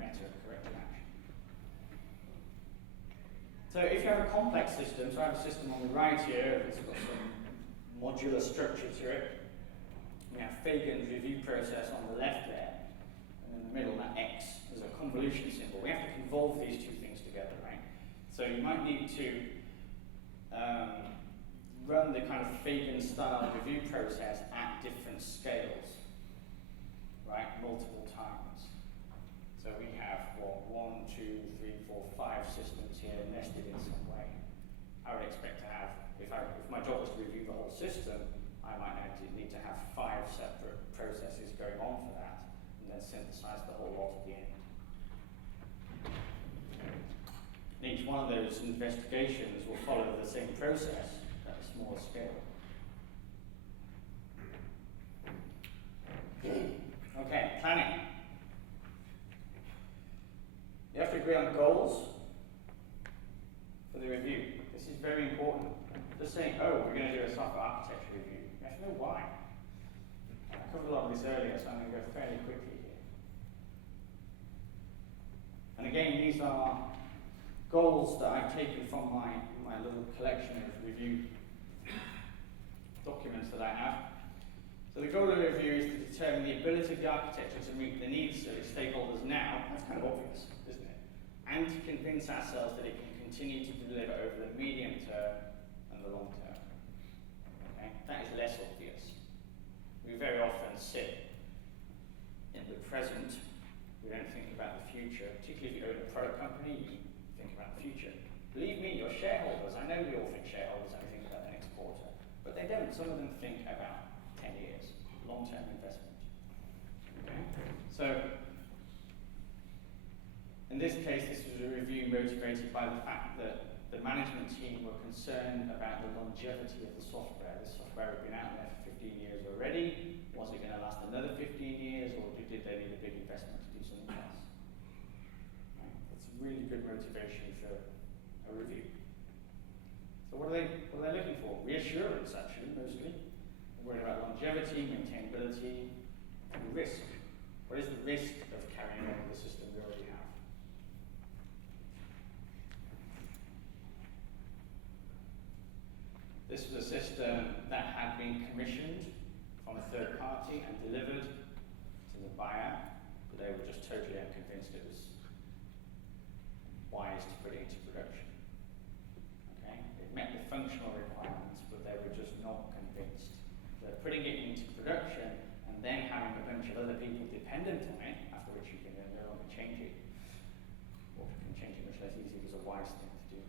Meta corrective action. So if you have a complex system, so I have a system on the right here that's got some modular structure to it. We have Fagan's review process on the left there, and in the middle that X is a convolution symbol. We have to convolve these two things together, right? So you might need to run the kind of Fagan-style review process at different scales, right? Multiple times. So we have, 1, 2, 3, 4, 5 systems here nested in some way. I would expect to have, if my job was to review the whole system, I might need to have 5 separate processes going on for that, and then synthesize the whole lot at the end. And each one of those investigations will follow the same process at a smaller scale. Okay, planning. You have to agree on goals for the review. This is very important. Just saying, oh, we're going to do a software architecture review. You have to know why. I covered a lot of this earlier, so I'm going to go fairly quickly here. And again, these are goals that I've taken from my little collection of review documents that I have. So the goal of the review is to determine the ability of the architecture to meet the needs of its stakeholders now. That's kind of obvious, isn't it? And to convince ourselves that it can continue to deliver over the medium term and the long term. Okay? That is less obvious. We very often sit in the present. We don't think about the future. Particularly if you own a product company, you think about the future. Believe me, your shareholders, I know we all think shareholders only think about the next quarter, but they don't. Some of them think about 10 years, long-term investment. Okay? So, in this case, this was a review motivated by the fact that the management team were concerned about the longevity of the software. The software had been out there for 15 years already. Was it going to last another 15 years, or did they need a big investment to do something else? Right? That's a really good motivation for a review. So what are they looking for? Reassurance, actually, mostly. They're worried about longevity, maintainability, and risk. What is the risk of carrying on with the system we already have? This was a system that had been commissioned from a third party and delivered to the buyer, but they were just totally unconvinced it was wise to put it into production. Okay? It met the functional requirements, but they were just not convinced that putting it into production and then having a bunch of other people dependent on it, after which you can no longer change it, or can change it much less easily, was a wise thing to do.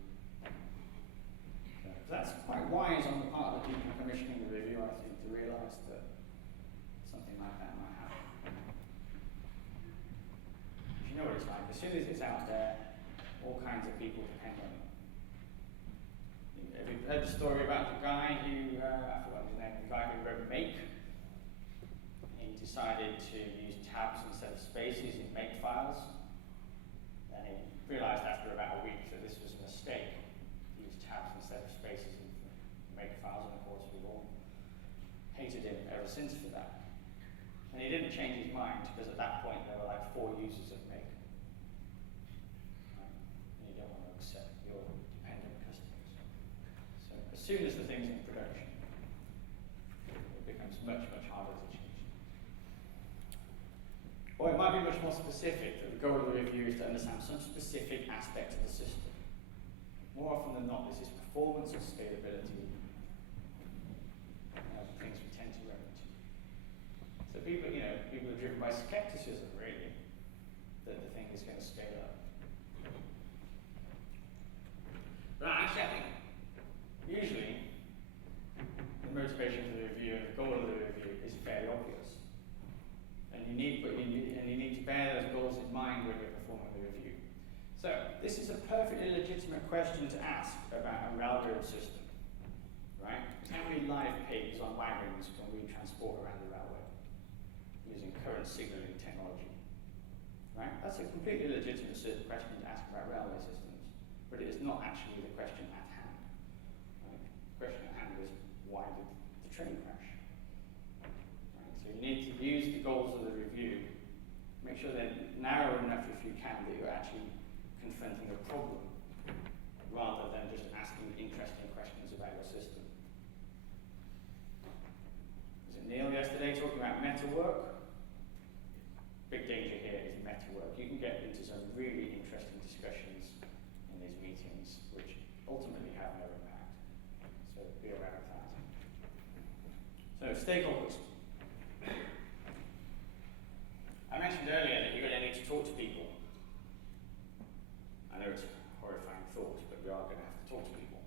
So that's quite wise on the part of the people commissioning the review, I think, to realise that something like that might happen. You know what it's like. As soon as it's out there, all kinds of people depend on it. Have you heard the story about the guy who, I forgot his name, the guy who wrote Make? He decided to use tabs instead of spaces in Make files. And he realised after about a week that this was a mistake. He used tabs instead of spaces in Make files, and of course we've all hated him ever since for that. And he didn't change his mind, because at that point there were like 4 users of Make. And you don't want to upset your dependent customers. So as soon as the thing's in production, it becomes much, much harder to change. Or it might be much more specific, that the goal of the review is to understand some specific aspect of the system. More often than not, this is performance or scalability. Things we tend to run into. So people are driven by skepticism, really, that the thing is going to scale up. But actually, I think usually the motivation for the review and the goal of the review is fairly obvious, and you need to bear those goals in mind when you're performing the review. So this is a perfectly legitimate question to ask about a railroad system, right? How many live pigs on wagons can we transport around the railway using current signalling technology? Right? That's a completely legitimate question to ask about railway systems, but it is not actually the question at hand. Right? The question at hand is, why did the train crash? Right? So you need to use the goals of the review, make sure they're narrow enough if you can, that you're actually confronting a problem, rather than just asking interesting questions about your system. Was it Neil yesterday talking about metawork? Big danger here is metawork. You can get into some really interesting discussions in these meetings, which ultimately have no impact. So be aware of that. So stakeholders. I mentioned earlier that you're going to need to talk to people. I know it's a horrifying thought, but we are going to have to talk to people.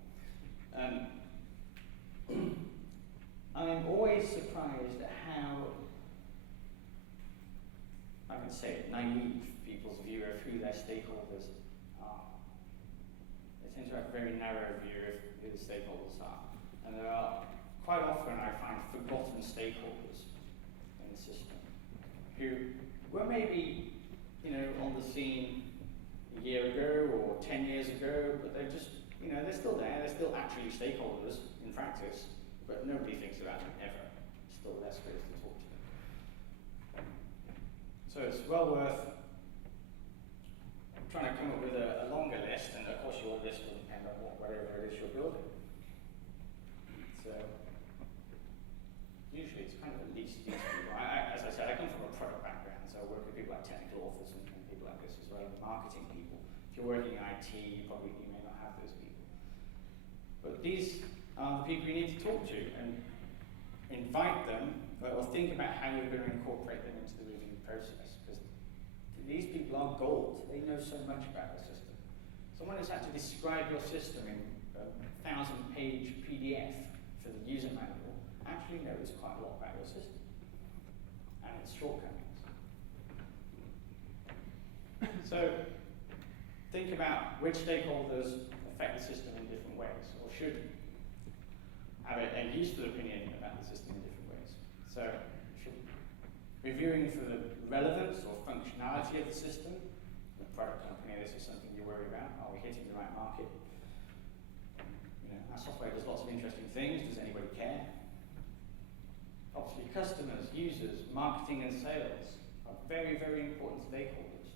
I'm always surprised at how, I can say it, naive people's view of who their stakeholders are. They tend to have a very narrow view of who the stakeholders are. And there are, quite often I find, forgotten stakeholders in the system who were maybe, on the scene a year ago or 10 years ago, but they're just, they're still there, they're still actually stakeholders in practice, but nobody thinks about them ever. Still less ways to talk to them. So it's well worth trying to come up with a longer list, and of course your list will depend on whatever it is you're building. So usually it's kind of at least these people. As I said, I come from a product background, so I work with people like technical authors and people like this as well, and marketing people. If you're working in IT, you may not have those people. But these are the people you need to talk to and invite them, or think about how you're going to incorporate them into the review process. Because these people are gold. They know so much about the system. Someone who's had to describe your system in a 1,000-page PDF for the user manual actually knows quite a lot about your system and its shortcomings. So think about which stakeholders affect the system in different ways, or should have a useful opinion about the system in different ways. So reviewing for the relevance or functionality of the system. The product company, this is something you worry about. Are we hitting the right market? Our software does lots of interesting things. Does anybody care? Obviously, customers, users, marketing and sales are very, very important stakeholders.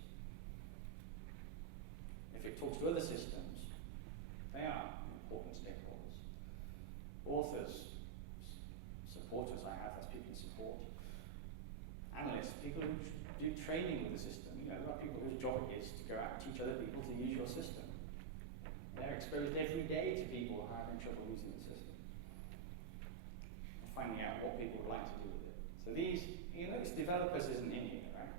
If it talks to other systems, they are important stakeholders. Authors, supporters that's people in support. Analysts, people who do training with the system. There are people whose job it is to go out and teach other people to use your system. They're exposed every day to people who are having trouble using the system. And finding out what people would like to do with it. So these, notice developers isn't in here, right?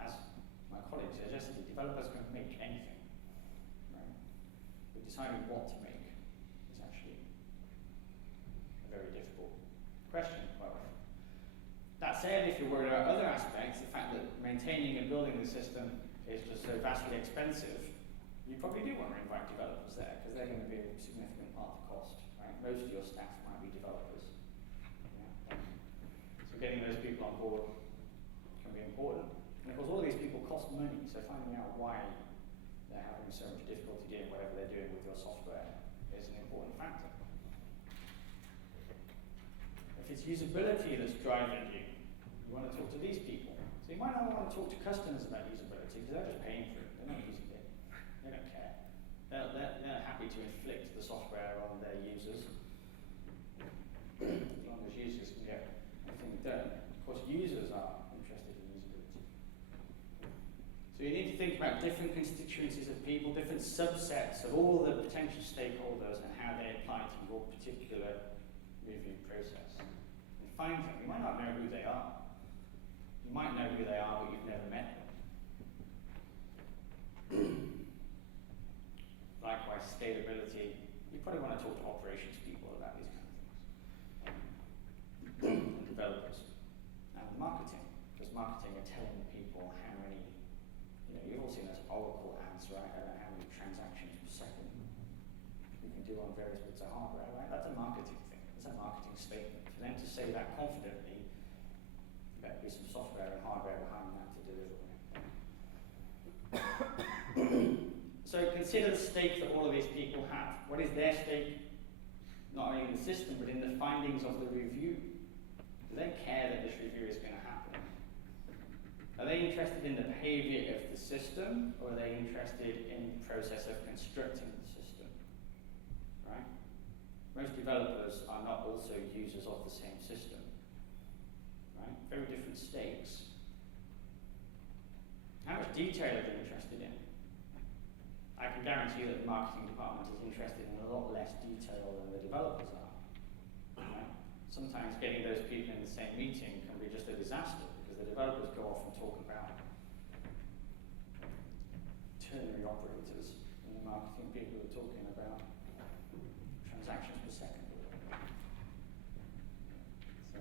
As my colleague suggested, developers can make anything, right? But deciding what to make is actually a very difficult question. That said, if you're worried about other aspects, the fact that maintaining and building the system is just so vastly expensive, you probably do want to invite developers there, because they're going to be a significant part of the cost, right? Most of your staff might be developers. Yeah. So getting those people on board can be important. And of course, all of these people cost money, so finding out why they're having so much difficulty doing whatever they're doing with your software is an important factor. If it's usability that's driving you, you want to talk to these people. So you might not want to talk to customers about usability because they're just paying for it. They're not using it. They don't care. They're happy to inflict the software on their users as long as users can get everything done. Of course, users are interested in usability. So you need to think about different constituencies of people, different subsets of all the potential stakeholders and how they apply to your particular review process. And find them. You might not know who they are. You might know who they are, but you've never met them. Likewise, scalability. You probably want to talk to operations people about these kind of things. And developers. And marketing. Because marketing are telling people how many, you've all seen those Oracle ads, right? About how many transactions per second you can do on various bits of hardware, right? That's a marketing thing. It's a marketing statement. For them to say that confidently, there better be some software and hardware behind that to deliver it. So consider the stake that all of these people have. What is their stake, not only in the system, but in the findings of the review? Do they care that this review is going to happen? Are they interested in the behavior of the system, or are they interested in the process of constructing the system? Right? Most developers are not also users of the same system. Right? Very different stakes. How much detail are they interested in? I can guarantee that the marketing department is interested in a lot less detail than the developers are. Right? Sometimes getting those people in the same meeting can be just a disaster because the developers go off and talk about ternary operators, and the marketing people are talking about transactions per second. So,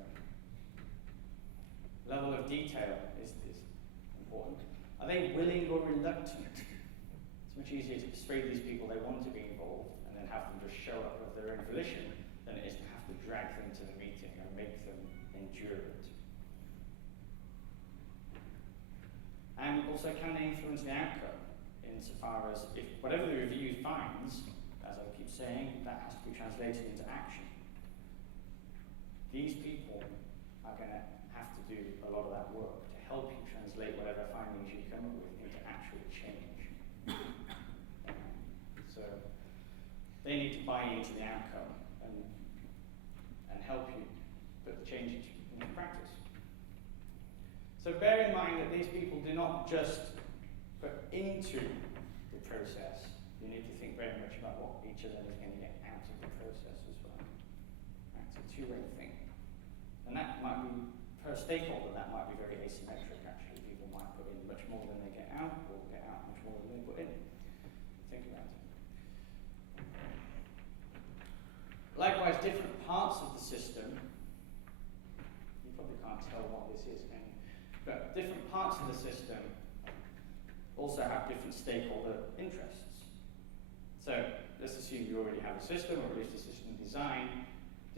level of detail is important. Are they willing or reluctant? It's much easier to persuade these people they want to be involved and then have them just show up of their own volition than it is to have to drag them to the meeting and make them endure it. And also, can they influence the outcome insofar as if whatever the review finds, as I keep saying, that has to be translated into action. These people are going to have to do a lot of that work to help you translate whatever findings you come up with into actual change. So they need to buy into the outcome and help you put the change into practice. So bear in mind that these people do not just put into the process. You need to think very much about what each of them is going to get out of the process as well. Right, it's a two-way thing. And that might be, per stakeholder, that might be very asymmetric actually. People might put in much more than they get out, or get out much more than they put in. Think about it. Likewise, different parts of the system, you probably can't tell what this is, can you? But different parts of the system also have different stakeholder interests. So let's assume you already have a system, or at least a system design.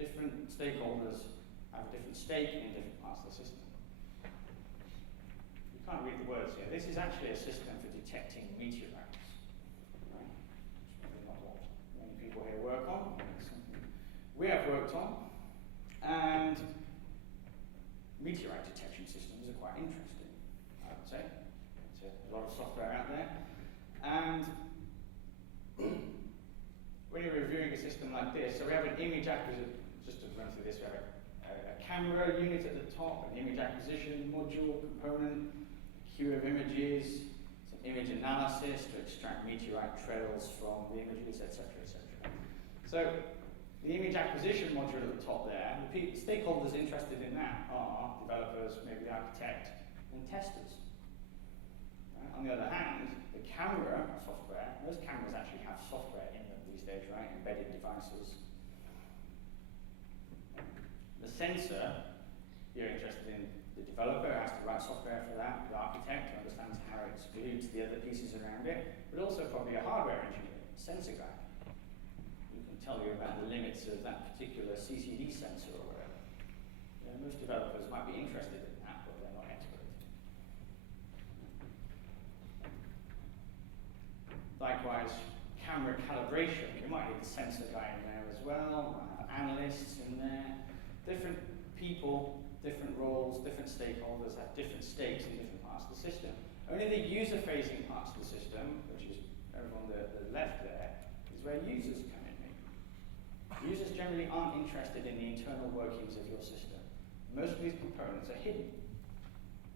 Different stakeholders have a different stake in different parts of the system. You can't read the words here. This is actually a system for detecting meteorites. Right? It's probably not what many people here work on. It's something we have worked on. And meteorite detection systems are quite interesting, I would say. There's a lot of software out there. And when you're reviewing a system like this, so we have an image acquisition, just to run through this, we have a camera unit at the top, an image acquisition module component, a queue of images, some image analysis to extract meteorite trails from the images, etc., etc. So the image acquisition module at the top there, the stakeholders interested in that are developers, maybe the architect, and testers. Right? On the other hand, the camera software, most cameras actually have software in them these days, right? Embedded devices. The sensor, you're interested in the developer, has to write software for that, the architect who understands how it's glued to the other pieces around it, but also probably a hardware engineer, sensor guy. Tell you about the limits of that particular CCD sensor or whatever. You know, most developers might be interested in that, but they're not experts. Likewise, camera calibration. You might need a sensor guy in there as well, might have analysts in there. Different people, different roles, different stakeholders have different stakes in different parts of the system. Only the user-facing parts of the system, which is over on the left there, is where users come in. Users generally aren't interested in the internal workings of your system. Most of these components are hidden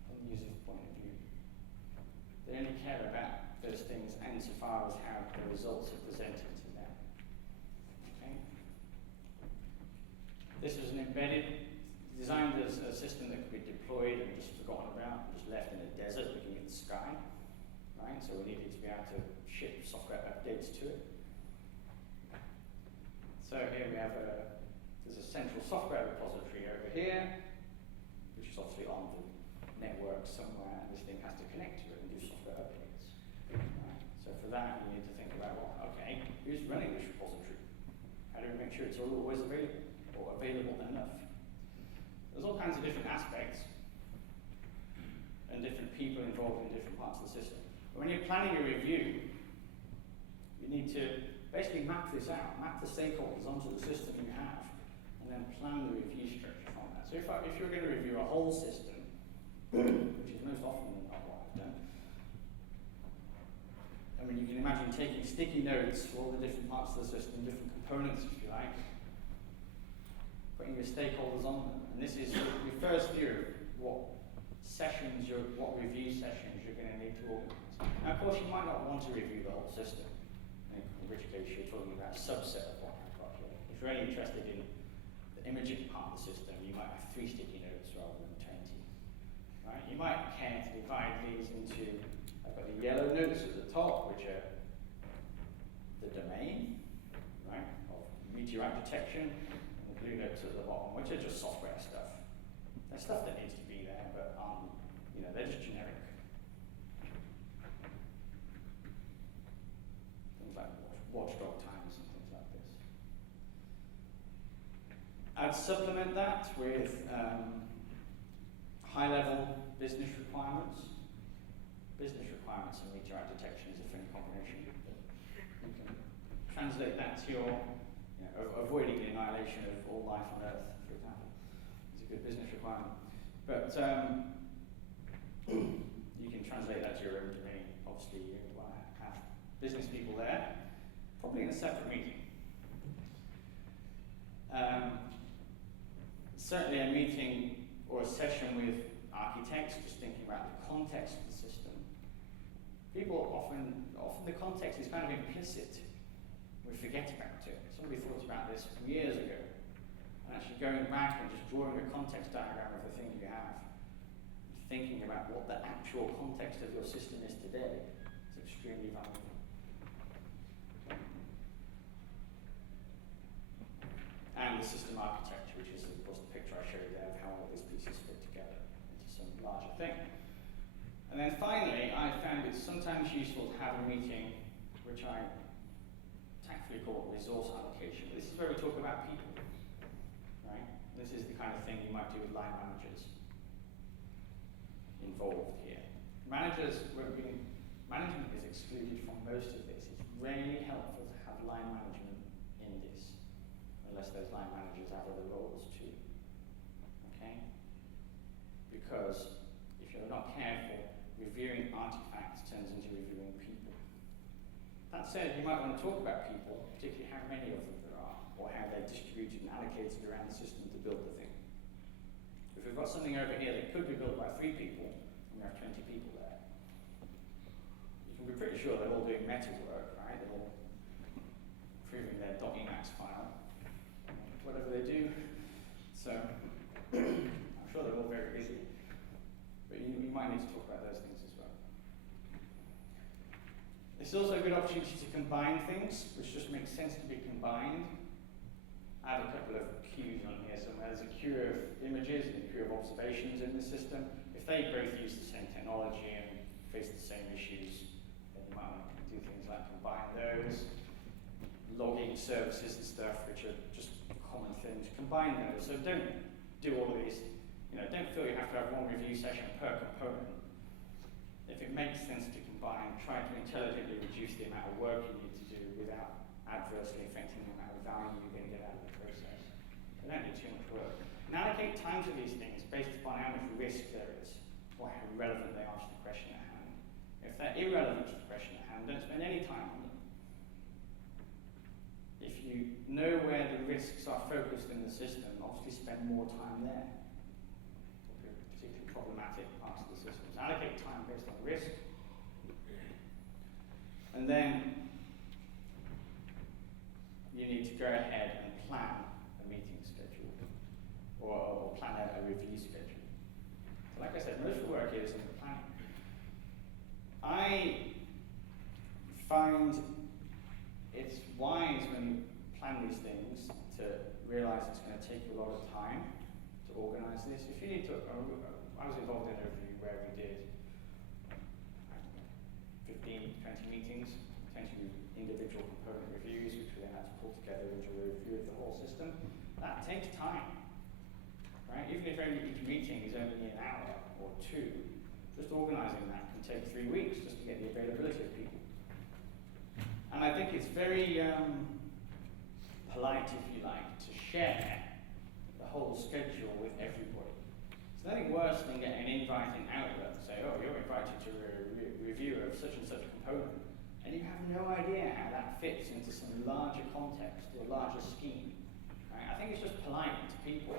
from the user's point of view. They only care about those things insofar as how the results are presented to them. Okay? This was an embedded, designed as a system that could be deployed and just forgotten about, and just left in a desert looking at the sky. Right? So we needed to be able to ship software updates to it. So here we have there's a central software repository over here, which is obviously on the network somewhere, and this thing has to connect to it and do software updates. Right? So for that, you need to think about, well, okay, who's running this repository? How do we make sure it's always available, or available enough? There's all kinds of different aspects, and different people involved in different parts of the system. But when you're planning a review, you need to basically map this out, map the stakeholders onto the system you have, and then plan the review structure from that. So if you're going to review a whole system, which is most often not what I've done, I mean, you can imagine taking sticky notes for all the different parts of the system, different components, if you like, putting your stakeholders on them. And this is your first view of what review sessions you're going to need to organize. Now, of course, you might not want to review the whole system, in which case you're talking about a subset of what I've got here. If you're only interested in the imaging part of the system, you might have 3 sticky notes rather than 20. Right? You might care to divide these into, I've got the yellow notes at the top, which are the domain, right, of meteorite detection, and the blue notes at the bottom, which are just software stuff. There's stuff that needs to be there, but they're just generic. Things like watchdog times and things like this. I'd supplement that with high-level business requirements. Business requirements and meteorite detection is a funny combination. You can translate that to your avoiding the annihilation of all life on Earth, for example. It's a good business requirement. But you can translate that to your own domain. Obviously, you want to have business people there, probably in a separate meeting. Certainly a meeting or a session with architects, just thinking about the context of the system. People often the context is kind of implicit. We forget about it. Somebody thought about this years ago. And actually going back and just drawing a context diagram of the thing you have, thinking about what the actual context of your system is today, is extremely valuable. And the system architecture, which is of course the picture I showed there of how all these pieces fit together into some larger thing. And then finally, I found it sometimes useful to have a meeting, which I tactfully call resource allocation. This is where we talk about people, right? This is the kind of thing you might do with line managers involved here. Management is excluded from most of this. It's really helpful to have line management in this, unless those line managers have other roles too, okay? Because if you're not careful, reviewing artifacts turns into reviewing people. That said, you might want to talk about people, particularly how many of them there are, or how they're distributed and allocated around the system to build the thing. If we've got something over here that could be built by 3 people, and we have 20 people there, you can be pretty sure they're all doing meta work, right? They're all improving their .emacs file, whatever they do. So, I'm sure they're all very busy. But you might need to talk about those things as well. It's also a good opportunity to combine things, which just makes sense to be combined. I have a couple of queues on here somewhere. There's a queue of images and a queue of observations in the system. If they both use the same technology and face the same issues, then you might want to do things like combine those. Logging services and stuff, which are just common things, combine those. So don't do all of these. Don't feel you have to have one review session per component. If it makes sense to combine, try to intelligently reduce the amount of work you need to do without adversely affecting the amount of value you're going to get out of the process. They don't need too much work. And allocate time to these things based upon how much risk there is, or how relevant they are to the question at hand. If they're irrelevant to the question at hand, don't spend any time on them. If you know where the risks are focused in the system, obviously spend more time there. Particularly problematic parts of the systems. Allocate time based on risk. And then you need to go ahead and plan a meeting schedule or plan a review schedule. So like I said, most of the work is in the planning. I find it's wise when you plan these things to realize it's going to take you a lot of time to organize this. If you need to, I was involved in a review where we did 15, 20 meetings, 20 individual component reviews, which we then had to pull together into a review of the whole system. That takes time, right? Even if each meeting is only an hour or 2, just organizing that can take 3 weeks just to get the availability of people. And I think it's very polite, if you like, to share the whole schedule with everybody. There's nothing worse than getting an invite in Outlook and say, oh, you're invited to a review of such and such a component, and you have no idea how that fits into some larger context or larger scheme. Right? I think it's just polite to people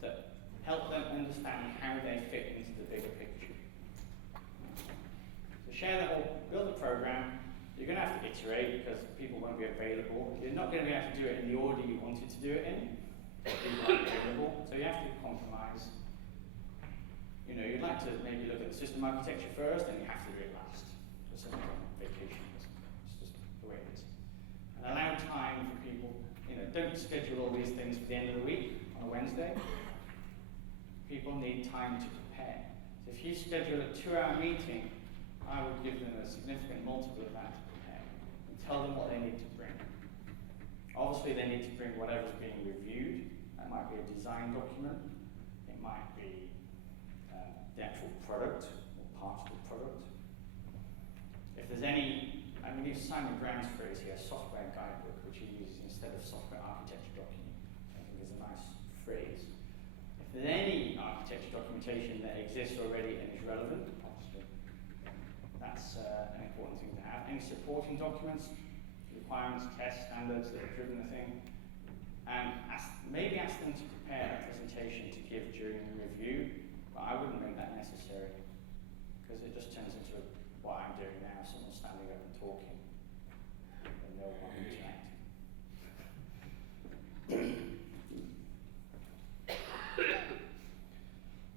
to help them understand how they fit into the bigger picture. So share the whole, build a program. You're going to have to iterate because people won't be available. You're not going to be able to do it in the order you wanted to do it in. People aren't available, so you have to compromise. You'd like to maybe look at the system architecture first, and you have to do it last. Because someone's on vacation. It's just the way it is. And allow time for people. Don't schedule all these things for the end of the week on a Wednesday. People need time to prepare. So if you schedule a 2-hour meeting, I would give them a significant multiple of that to prepare and tell them what they need to bring. Obviously, they need to bring whatever's being reviewed. That might be a design document. It might be the actual product or part of the product. If there's any, I'm going to use Simon Brown's phrase here, software guidebook, which he uses instead of software architecture document. I think is a nice phrase. If there's any architecture documentation that exists already and is relevant, obviously, that's an important thing to have. Any supporting documents, requirements, tests, standards that have driven the thing, and maybe ask them to prepare a presentation to give during the review, but I wouldn't make that necessary, because it just turns into what I'm doing now, someone standing up and talking, and no one interacting.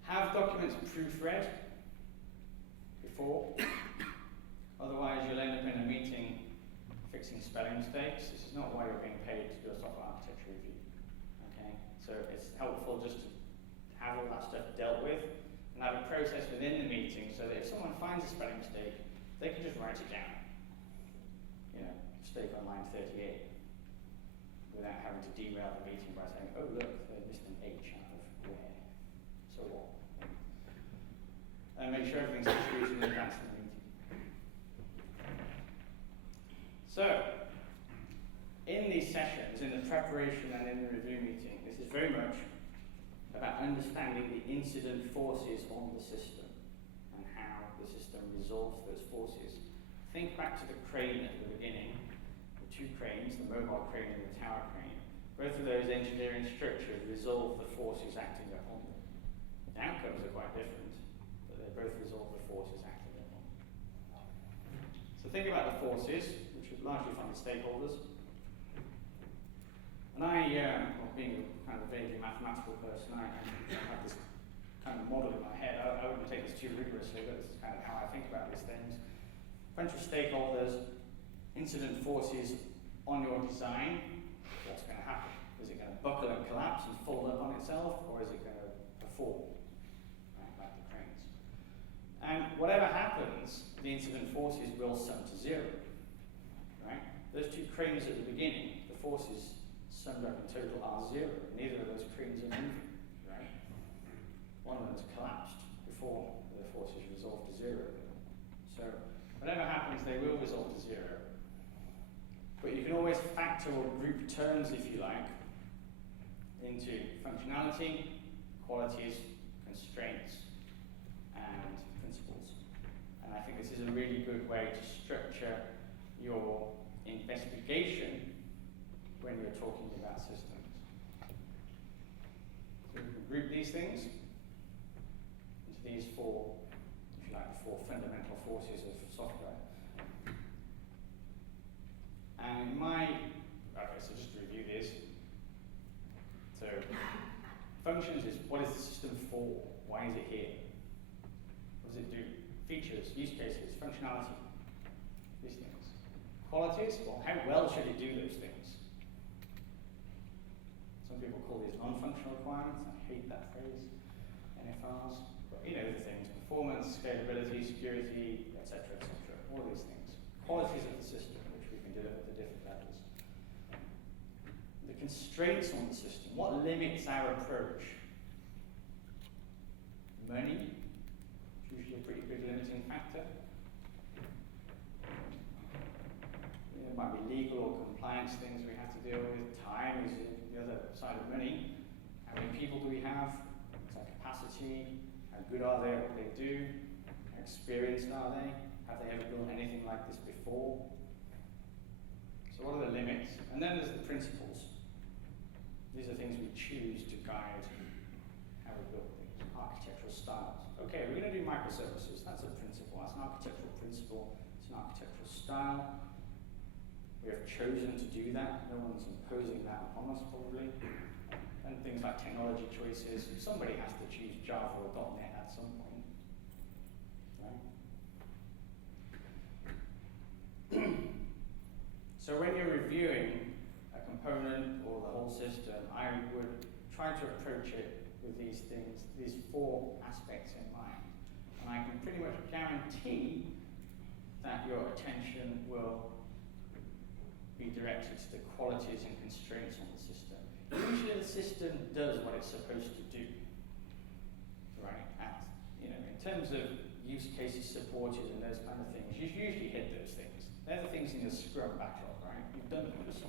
Have documents proofread before, otherwise you'll end up in a meeting fixing spelling mistakes. This is not why you're being paid to do a software architecture review. Okay, so it's helpful just to have all that stuff dealt with and have a process within the meeting so that if someone finds a spelling mistake, they can just write it down. You know, mistake on line 38, without having to derail the meeting by saying, oh look, they missed an H out of where. So what? And make sure everything's distributed in advance of the meeting. So, in these sessions, in the preparation and in the review meeting, this is very much about understanding the incident forces on the system and how the system resolves those forces. Think back to the crane at the beginning, the two cranes, the mobile crane and the tower crane. Both of those engineering structures resolve the forces acting upon them. The outcomes are quite different, but they both resolve the forces acting upon them. So think about the forces, which are largely from the stakeholders. And I, well, being a kind of vaguely mathematical person, I have this kind of model in my head. I wouldn't take this too rigorously, but this is kind of how I think about these things. A bunch of stakeholders, incident forces on your design. What's going to happen? Is it going to buckle and collapse and fold up on itself, or is it going to perform, right, like the cranes? And whatever happens, the incident forces will sum to zero, right? Those two cranes at the beginning, the forces summed up in total are zero. Neither of those cranes are moving, right? One of them has collapsed before the forces resolve to zero. So whatever happens, they will resolve to zero. But you can always factor or group terms, if you like, into functionality, qualities, constraints, and principles. And I think this is a really good way to structure your investigation when you're talking about systems. So we can group these things into these four, if you like, the four fundamental forces of software. And okay, so just to review this. So functions is, what is the system for? Why is it here? What does it do? Features, use cases, functionality, these things. Qualities, well, how well should it do those things? Some people call these non-functional requirements. I hate that phrase, NFRs. But you know the things: performance, scalability, security, etc., etc. All these things. Qualities of the system, which we can do at the different levels. The constraints on the system. What limits our approach? Money, usually a pretty big limiting factor. There might be legal or compliance things we have to deal with. Time is the other side of money. How many people do we have? What's our capacity? How good are they at what they do? How experienced are they? Have they ever built anything like this before? So what are the limits? And then there's the principles. These are things we choose to guide how we build things. Architectural styles. Okay, we're going to do microservices. That's a principle. That's an architectural principle. It's an architectural style. We have chosen to do that. No one's imposing that upon us, probably. And things like technology choices. Somebody has to choose Java or .NET at some point, right? So when you're reviewing a component or the whole system, I would try to approach it with these things, these four aspects in mind. And I can pretty much guarantee that your attention will be directed to the qualities and constraints on the system. Usually the system does what it's supposed to do, right? And, in terms of use cases supported and those kind of things, you usually hit those things. They're the things in your Scrum backlog, right? You've done those,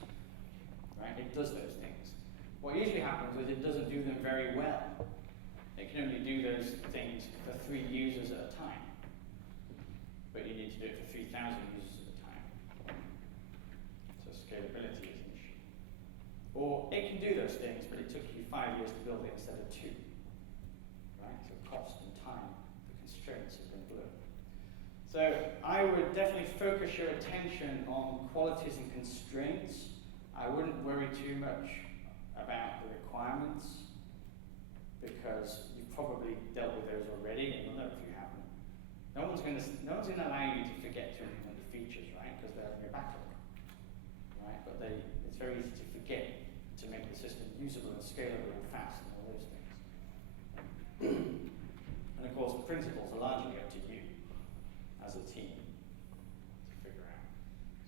right? It does those things. What usually happens is it doesn't do them very well. It can only do those things for 3 users at a time. But you need to do it for 3,000 users at a time. So scalability is an issue. Or Well, it can do those things, but it took you 5 years to build it instead of 2. Right? So cost and time, the constraints have been blurred. So I would definitely focus your attention on qualities and constraints. I wouldn't worry too much about the requirements, because you've probably dealt with those already, and you'll know if you haven't. No one's going to allow you to forget to implement the features, right? Because they're in your backlog, right? But it's very easy to forget to make the system usable and scalable and fast and all those things. And of course, the principles are largely up to you as a team to figure out.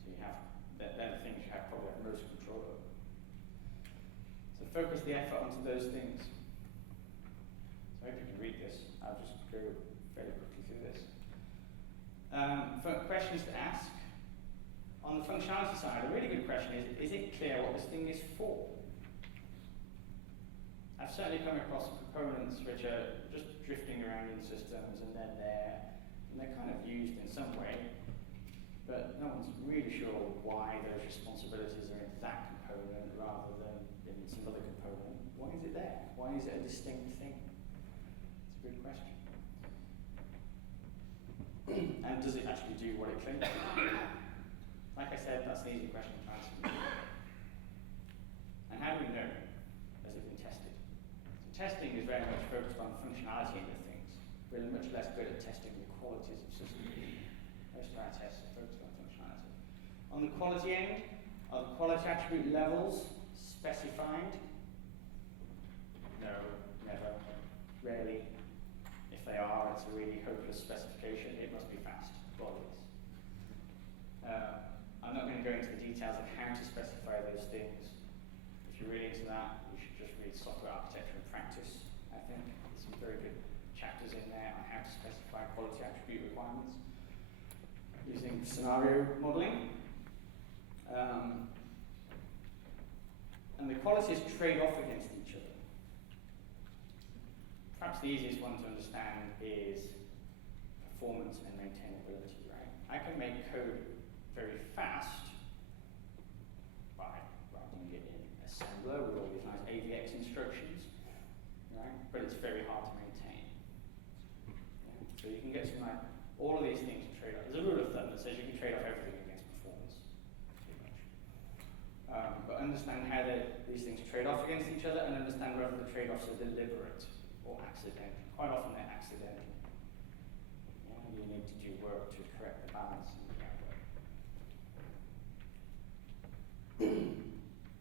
So you have, they're the things you have probably have most control over. So focus the effort onto those things. So I hope you can read this. I'll just go very quickly through this. Questions to ask. On the functionality side, a really good question is it clear what this thing is for? I've certainly come across components which are just drifting around in systems and they're there, and they're kind of used in some way, but no one's really sure why those responsibilities are in that component rather than in some other component. Why is it there? Why is it a distinct thing? It's a good question. And does it actually do what it claims to do? Like I said, that's an easy question to answer. And how do we know? Has it been tested? So testing is very much focused on functionality in the things. We're much less good at testing the qualities of systems. Most of our tests are focused on functionality. On the quality end, are the quality attribute levels specified? No, never, rarely. If they are, it's a really hopeless specification. It must be fast. Well, it is. I'm not going to go into the details of how to specify those things. If you're really into that, you should just read Software Architecture and Practice, I think. There's some very good chapters in there on how to specify quality attribute requirements using scenario modeling. And the qualities trade off against each other. Perhaps the easiest one to understand is performance and maintainability, right? I can make code very fast by writing it in assembler with all these nice AVX instructions, right? But it's very hard to maintain. Yeah? So you can get some like all of these things to trade off. There's a rule of thumb that says you can trade off everything against performance, pretty much. But understand how these things trade off against each other, and understand whether the trade-offs are deliberate or accidental. Quite often they're accidental. Yeah? You need to do work to correct the balance.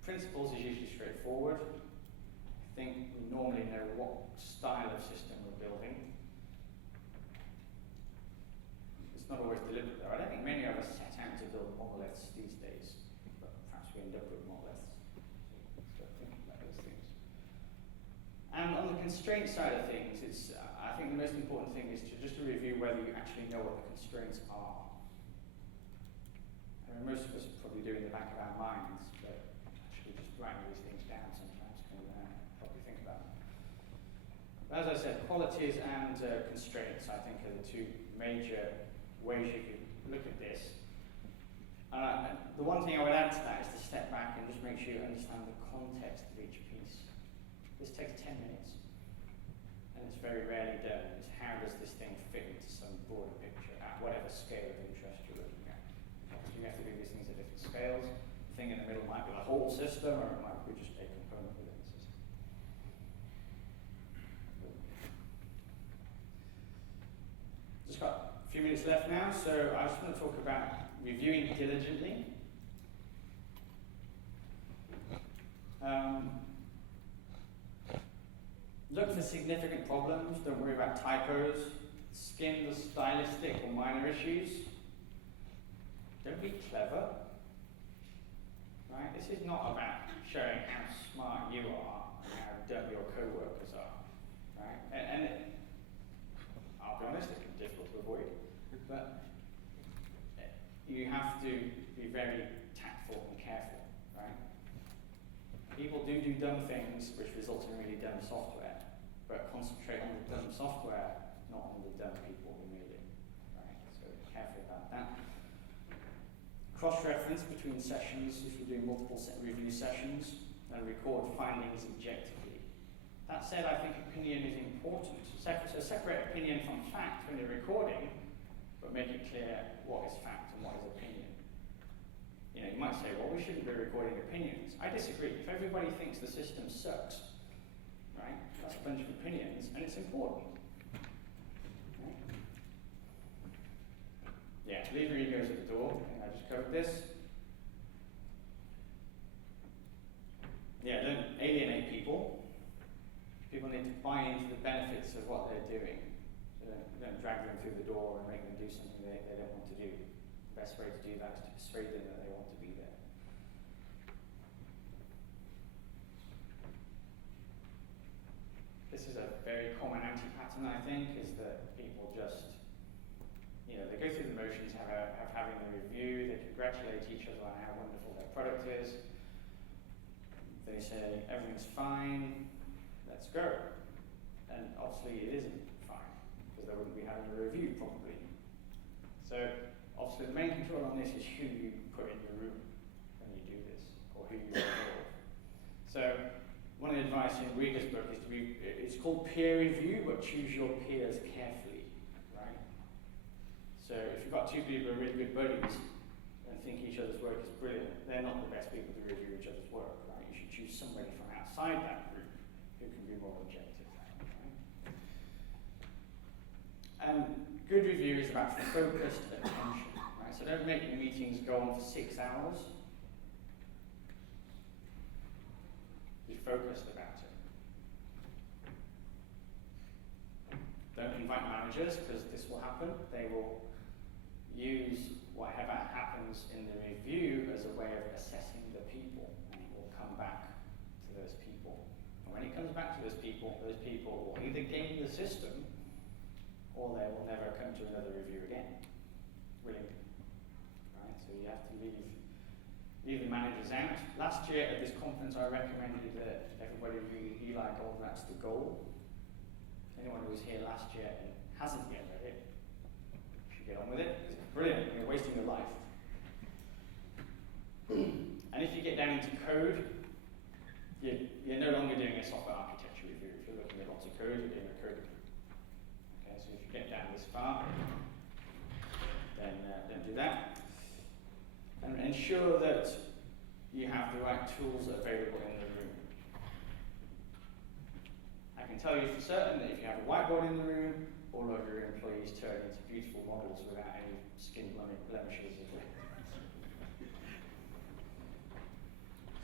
Principles is usually straightforward. I think we normally know what style of system we're building. It's not always deliberate though. I don't think many of us set out to build monoliths these days, but perhaps we end up with monoliths. So think about those things. And on the constraint side of things, I think the most important thing is just to review whether you actually know what the constraints are. I mean, most of us probably do in the back of our minds, but actually just writing these things down sometimes can help you think about them. But as I said, qualities and constraints, I think, are the two major ways you can look at this. The one thing I would add to that is to step back and just make sure you understand the context of each piece. This takes 10 minutes, and it's very rarely done. It's how does this thing fit into some broader picture at whatever scale of interest you're looking at. Obviously, you have to do these things at different scales. The thing in the middle might be the whole system, or it might be just a component within the system. Just got a few minutes left now, so I just want to talk about reviewing diligently. Look for significant problems, don't worry about typos. Skim the stylistic or minor issues. Don't be clever. Right? This is not about showing how smart you are and how dumb your co-workers are. Right? And I'll be honest, it can be difficult to avoid, but you have to be very tactful and careful. Right? People do dumb things which result in really dumb software, but concentrate on the dumb software, not on the dumb people who made it. Right? So be careful about that. Cross-reference between sessions if you're doing multiple review sessions. and record findings objectively. That said, I think opinion is important. So separate opinion from fact when you're recording, but make it clear what is fact and what is opinion. You know, you might say, well, we shouldn't be recording opinions. I disagree. If everybody thinks the system sucks, right, that's a bunch of opinions, and it's important. Right? Yeah, leave your egos at the door. I think I just covered this. Yeah, don't alienate people. People need to buy into the benefits of what they're doing. So don't drag them through the door and make them do something they don't want to do. The best way to do that is to persuade them that they want to be there. This is a very common anti-pattern, I think, is that people just, you know, they go through the motions, having a review, they congratulate each other on how wonderful their product is. They say, everything's fine, let's go. And obviously it isn't fine, because they wouldn't be having a review probably. So obviously the main control on this is who you put in your room when you do this, or who you involve. So one of the advice in Rieger's book is it's called peer review, but choose your peers carefully, right? So if you've got two people who are really good buddies and think each other's work is brilliant, they're not the best people to review each other's work, right? You should choose somebody from outside that group who can be more objective, right? And good review is about focused attention, right? So don't make your meetings go on for 6 hours. Be focused about it. Don't invite managers, because this will happen. They will use whatever happens in the review as a way of assessing the people, and it will come back to those people. And when it comes back to those people will either game the system, or they will never come to another review again, willingly. Right? So you have to leave the managers out. Last year at this conference, I recommended that everybody read Eli Goldratt's The Goal. Anyone who was here last year and hasn't yet read it should get on with it, because it's brilliant. You're wasting your life. And if you get down into code, you're no longer doing a software architecture review. If you're looking at lots of code, you're doing a code review. Okay, so if you get down this far, then do that. And ensure that you have the right tools available in the room. I can tell you for certain that if you have a whiteboard in the room, all of your employees turn into beautiful models without any skin blemishes. This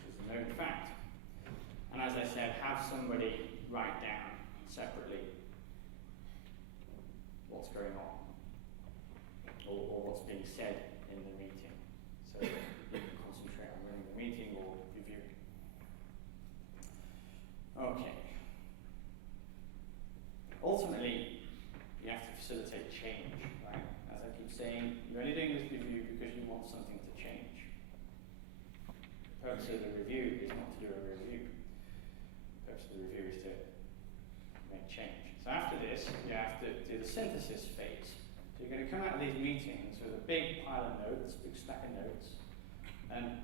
is a known fact. And as I said, have somebody write down separately what's going on, or what's being said in the meeting, so that you can concentrate on running the meeting or reviewing. Okay. Ultimately, you have to facilitate change, right? As I keep saying, you're only doing this review because you want something to change. The purpose of the review is not to do a review. The purpose of the review is to make change. So after this, you have to do the synthesis phase. So you're going to come out of these meetings with a big pile of notes, big stack of notes, and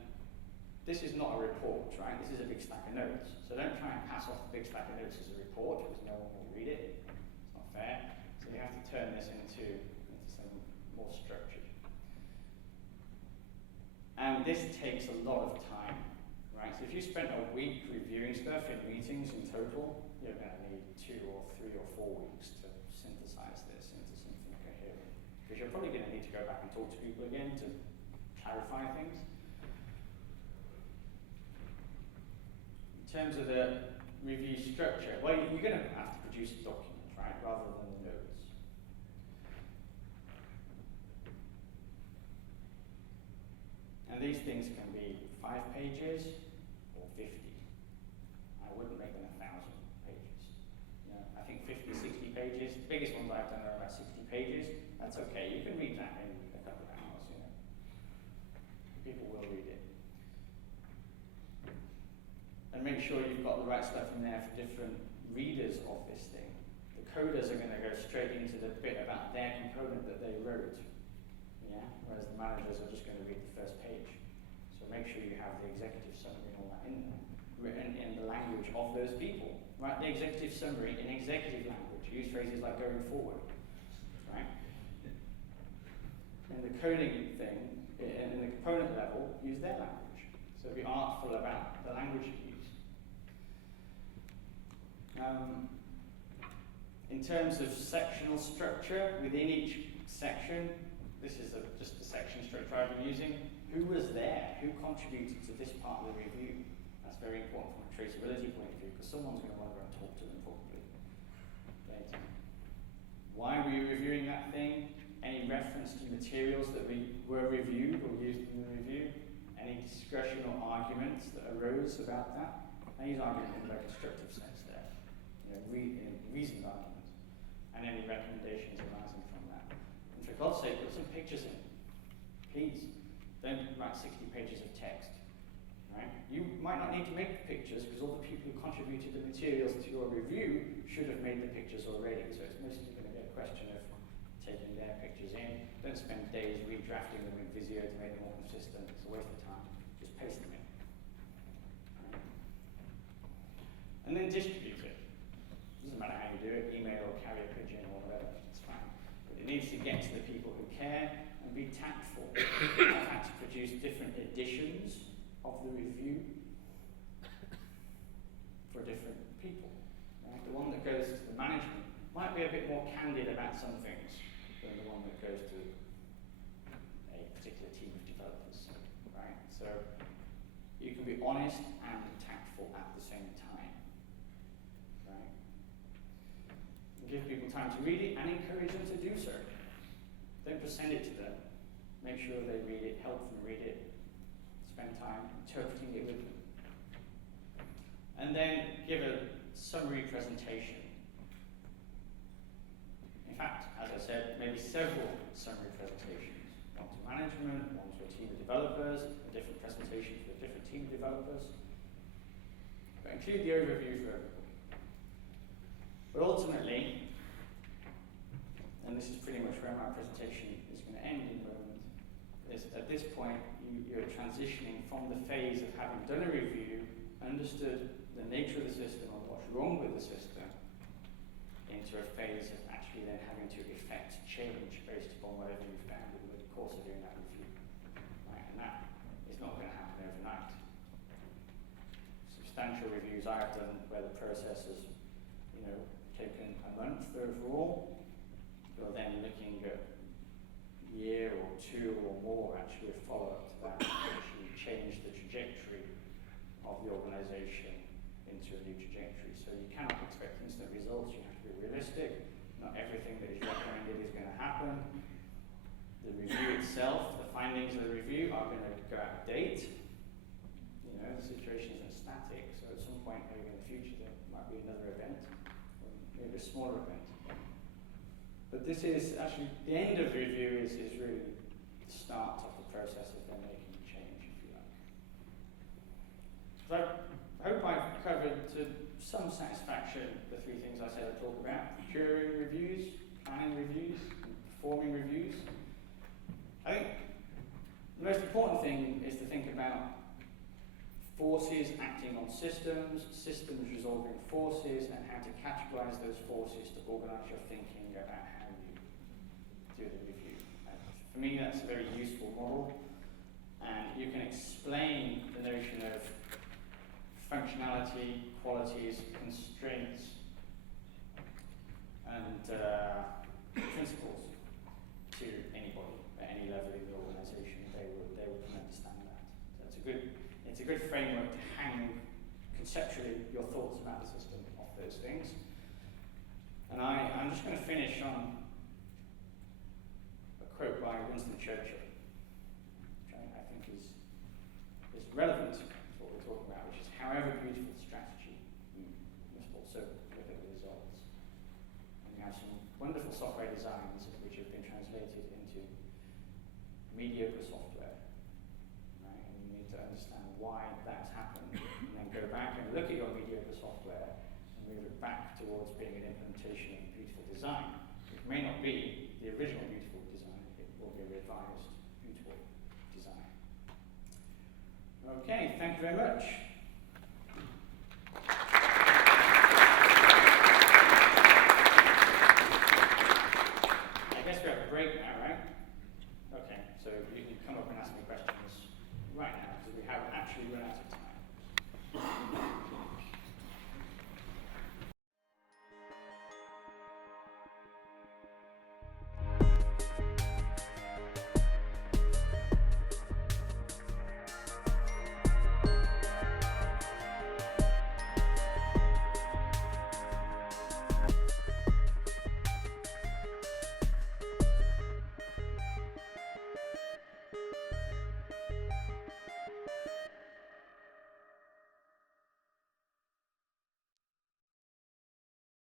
this is not a report, right? This is a big stack of notes. So don't try and pass off the big stack of notes as a report, because no one will read it. It's not fair. So you have to turn this into something more structured. And this takes a lot of time, right? So if you spent a week reviewing stuff in meetings in total, you're going to need 2 or 3 or 4 weeks to synthesize this into something coherent. Because you're probably going to need to go back and talk to people again to clarify things. In terms of the review structure, well, you're going to have to produce a document, right, rather than the notes. And these things can be 5 pages or 50. I wouldn't make them 1,000 pages. You know, I think 50, 60 pages. The biggest ones I've done are about 60 pages. That's okay. You can read that in a couple of hours. You know, people will read it. And make sure you've got the right stuff in there for different readers of this thing. The coders are going to go straight into the bit about their component that they wrote. Yeah? Whereas the managers are just going to read the first page. So make sure you have the executive summary and all that in there. written in the language of those people. Write the executive summary in executive language. Use phrases like going forward. Right? In the coding thing, in the component level, use their language. So be artful about the language you use. In terms of sectional structure, within each section, this is just the section structure I've been using. Who was there? Who contributed to this part of the review? That's very important from a traceability point of view, because someone's going to want to go and talk to them probably later. Why were you reviewing that thing? Any reference to materials that were reviewed or used in the review? Any discussion or arguments that arose about that? I use argument in a very constructive sense there. Reasoned arguments. And any recommendations arising from that. And for God's sake, put some pictures in. Please. Don't write 60 pages of text. Right? You might not need to make the pictures because all the people who contributed the materials to your review should have made the pictures already. So it's mostly going to be a question of taking their pictures in. Don't spend days redrafting them in Visio to make them more consistent. It's a waste of time. Just paste them in. Right? And then distribute it. Doesn't matter how you do it, email or carrier pigeon or whatever, it's fine. But it needs to get to the people who care and be tactful. I've had to produce different editions of the review for different people. Right? The one that goes to the management might be a bit more candid about some things than the one that goes to a particular team of developers. Right? So you can be honest and tactful at the same time. Right? And give people time to read it and encourage them to do so. Don't just send it to them. Make sure they read it, help them read it, spend time interpreting it with them. And then give a summary presentation. In fact, as I said, maybe several summary presentations. One to management, one to a team of developers, a different presentation to a different team of developers. But include the overview for everybody. But ultimately, and this is pretty much where my presentation is going to end in a moment, is at this point you're transitioning from the phase of having done a review, understood the nature of the system and what's wrong with the system, into a phase of actually then having to effect change based upon whatever you found in the course of doing that review. Right? And that is not going to happen overnight. Substantial reviews I've done where the process has taken a month overall. You're then looking at a year or two or more actually a follow-up to that, actually change the trajectory of the organisation into a new trajectory. So you cannot expect instant results, you have to be realistic. Not everything that is recommended is going to happen. The review itself, the findings of the review are going to go out of date. The situation isn't static, so at some point maybe in the future there might be another event, or maybe a smaller event. But this is actually, the end of the review is really the start of the process of them making a change, if you like. So I hope I've covered to some satisfaction the three things I said I'd talk about: procuring reviews, planning reviews, and performing reviews. I think the most important thing is to think about forces acting on systems, systems resolving forces, and how to categorize those forces to organize your thinking about how you do the review. For me, that's a very useful model, and you can explain the notion of functionality, qualities, constraints, and principles to anybody at any level in the organization. They will understand that. So it's a good framework to hang conceptually your thoughts about the system off those things. And I'm just going to finish on a quote by Winston Churchill, which I think is relevant to what we're talking about, which is, however beautiful the strategy, you must also look at the results. And we have some wonderful software designs which have been translated into mediocre software. Right? And you need to understand why that's happened, and then go back and look at your mediocre software and move it back towards being an implementation of beautiful design. It may not be the original beautiful design, it will be a revised beautiful design. Okay, thank you very much. come up and ask me questions right now, because we have actually run out of time.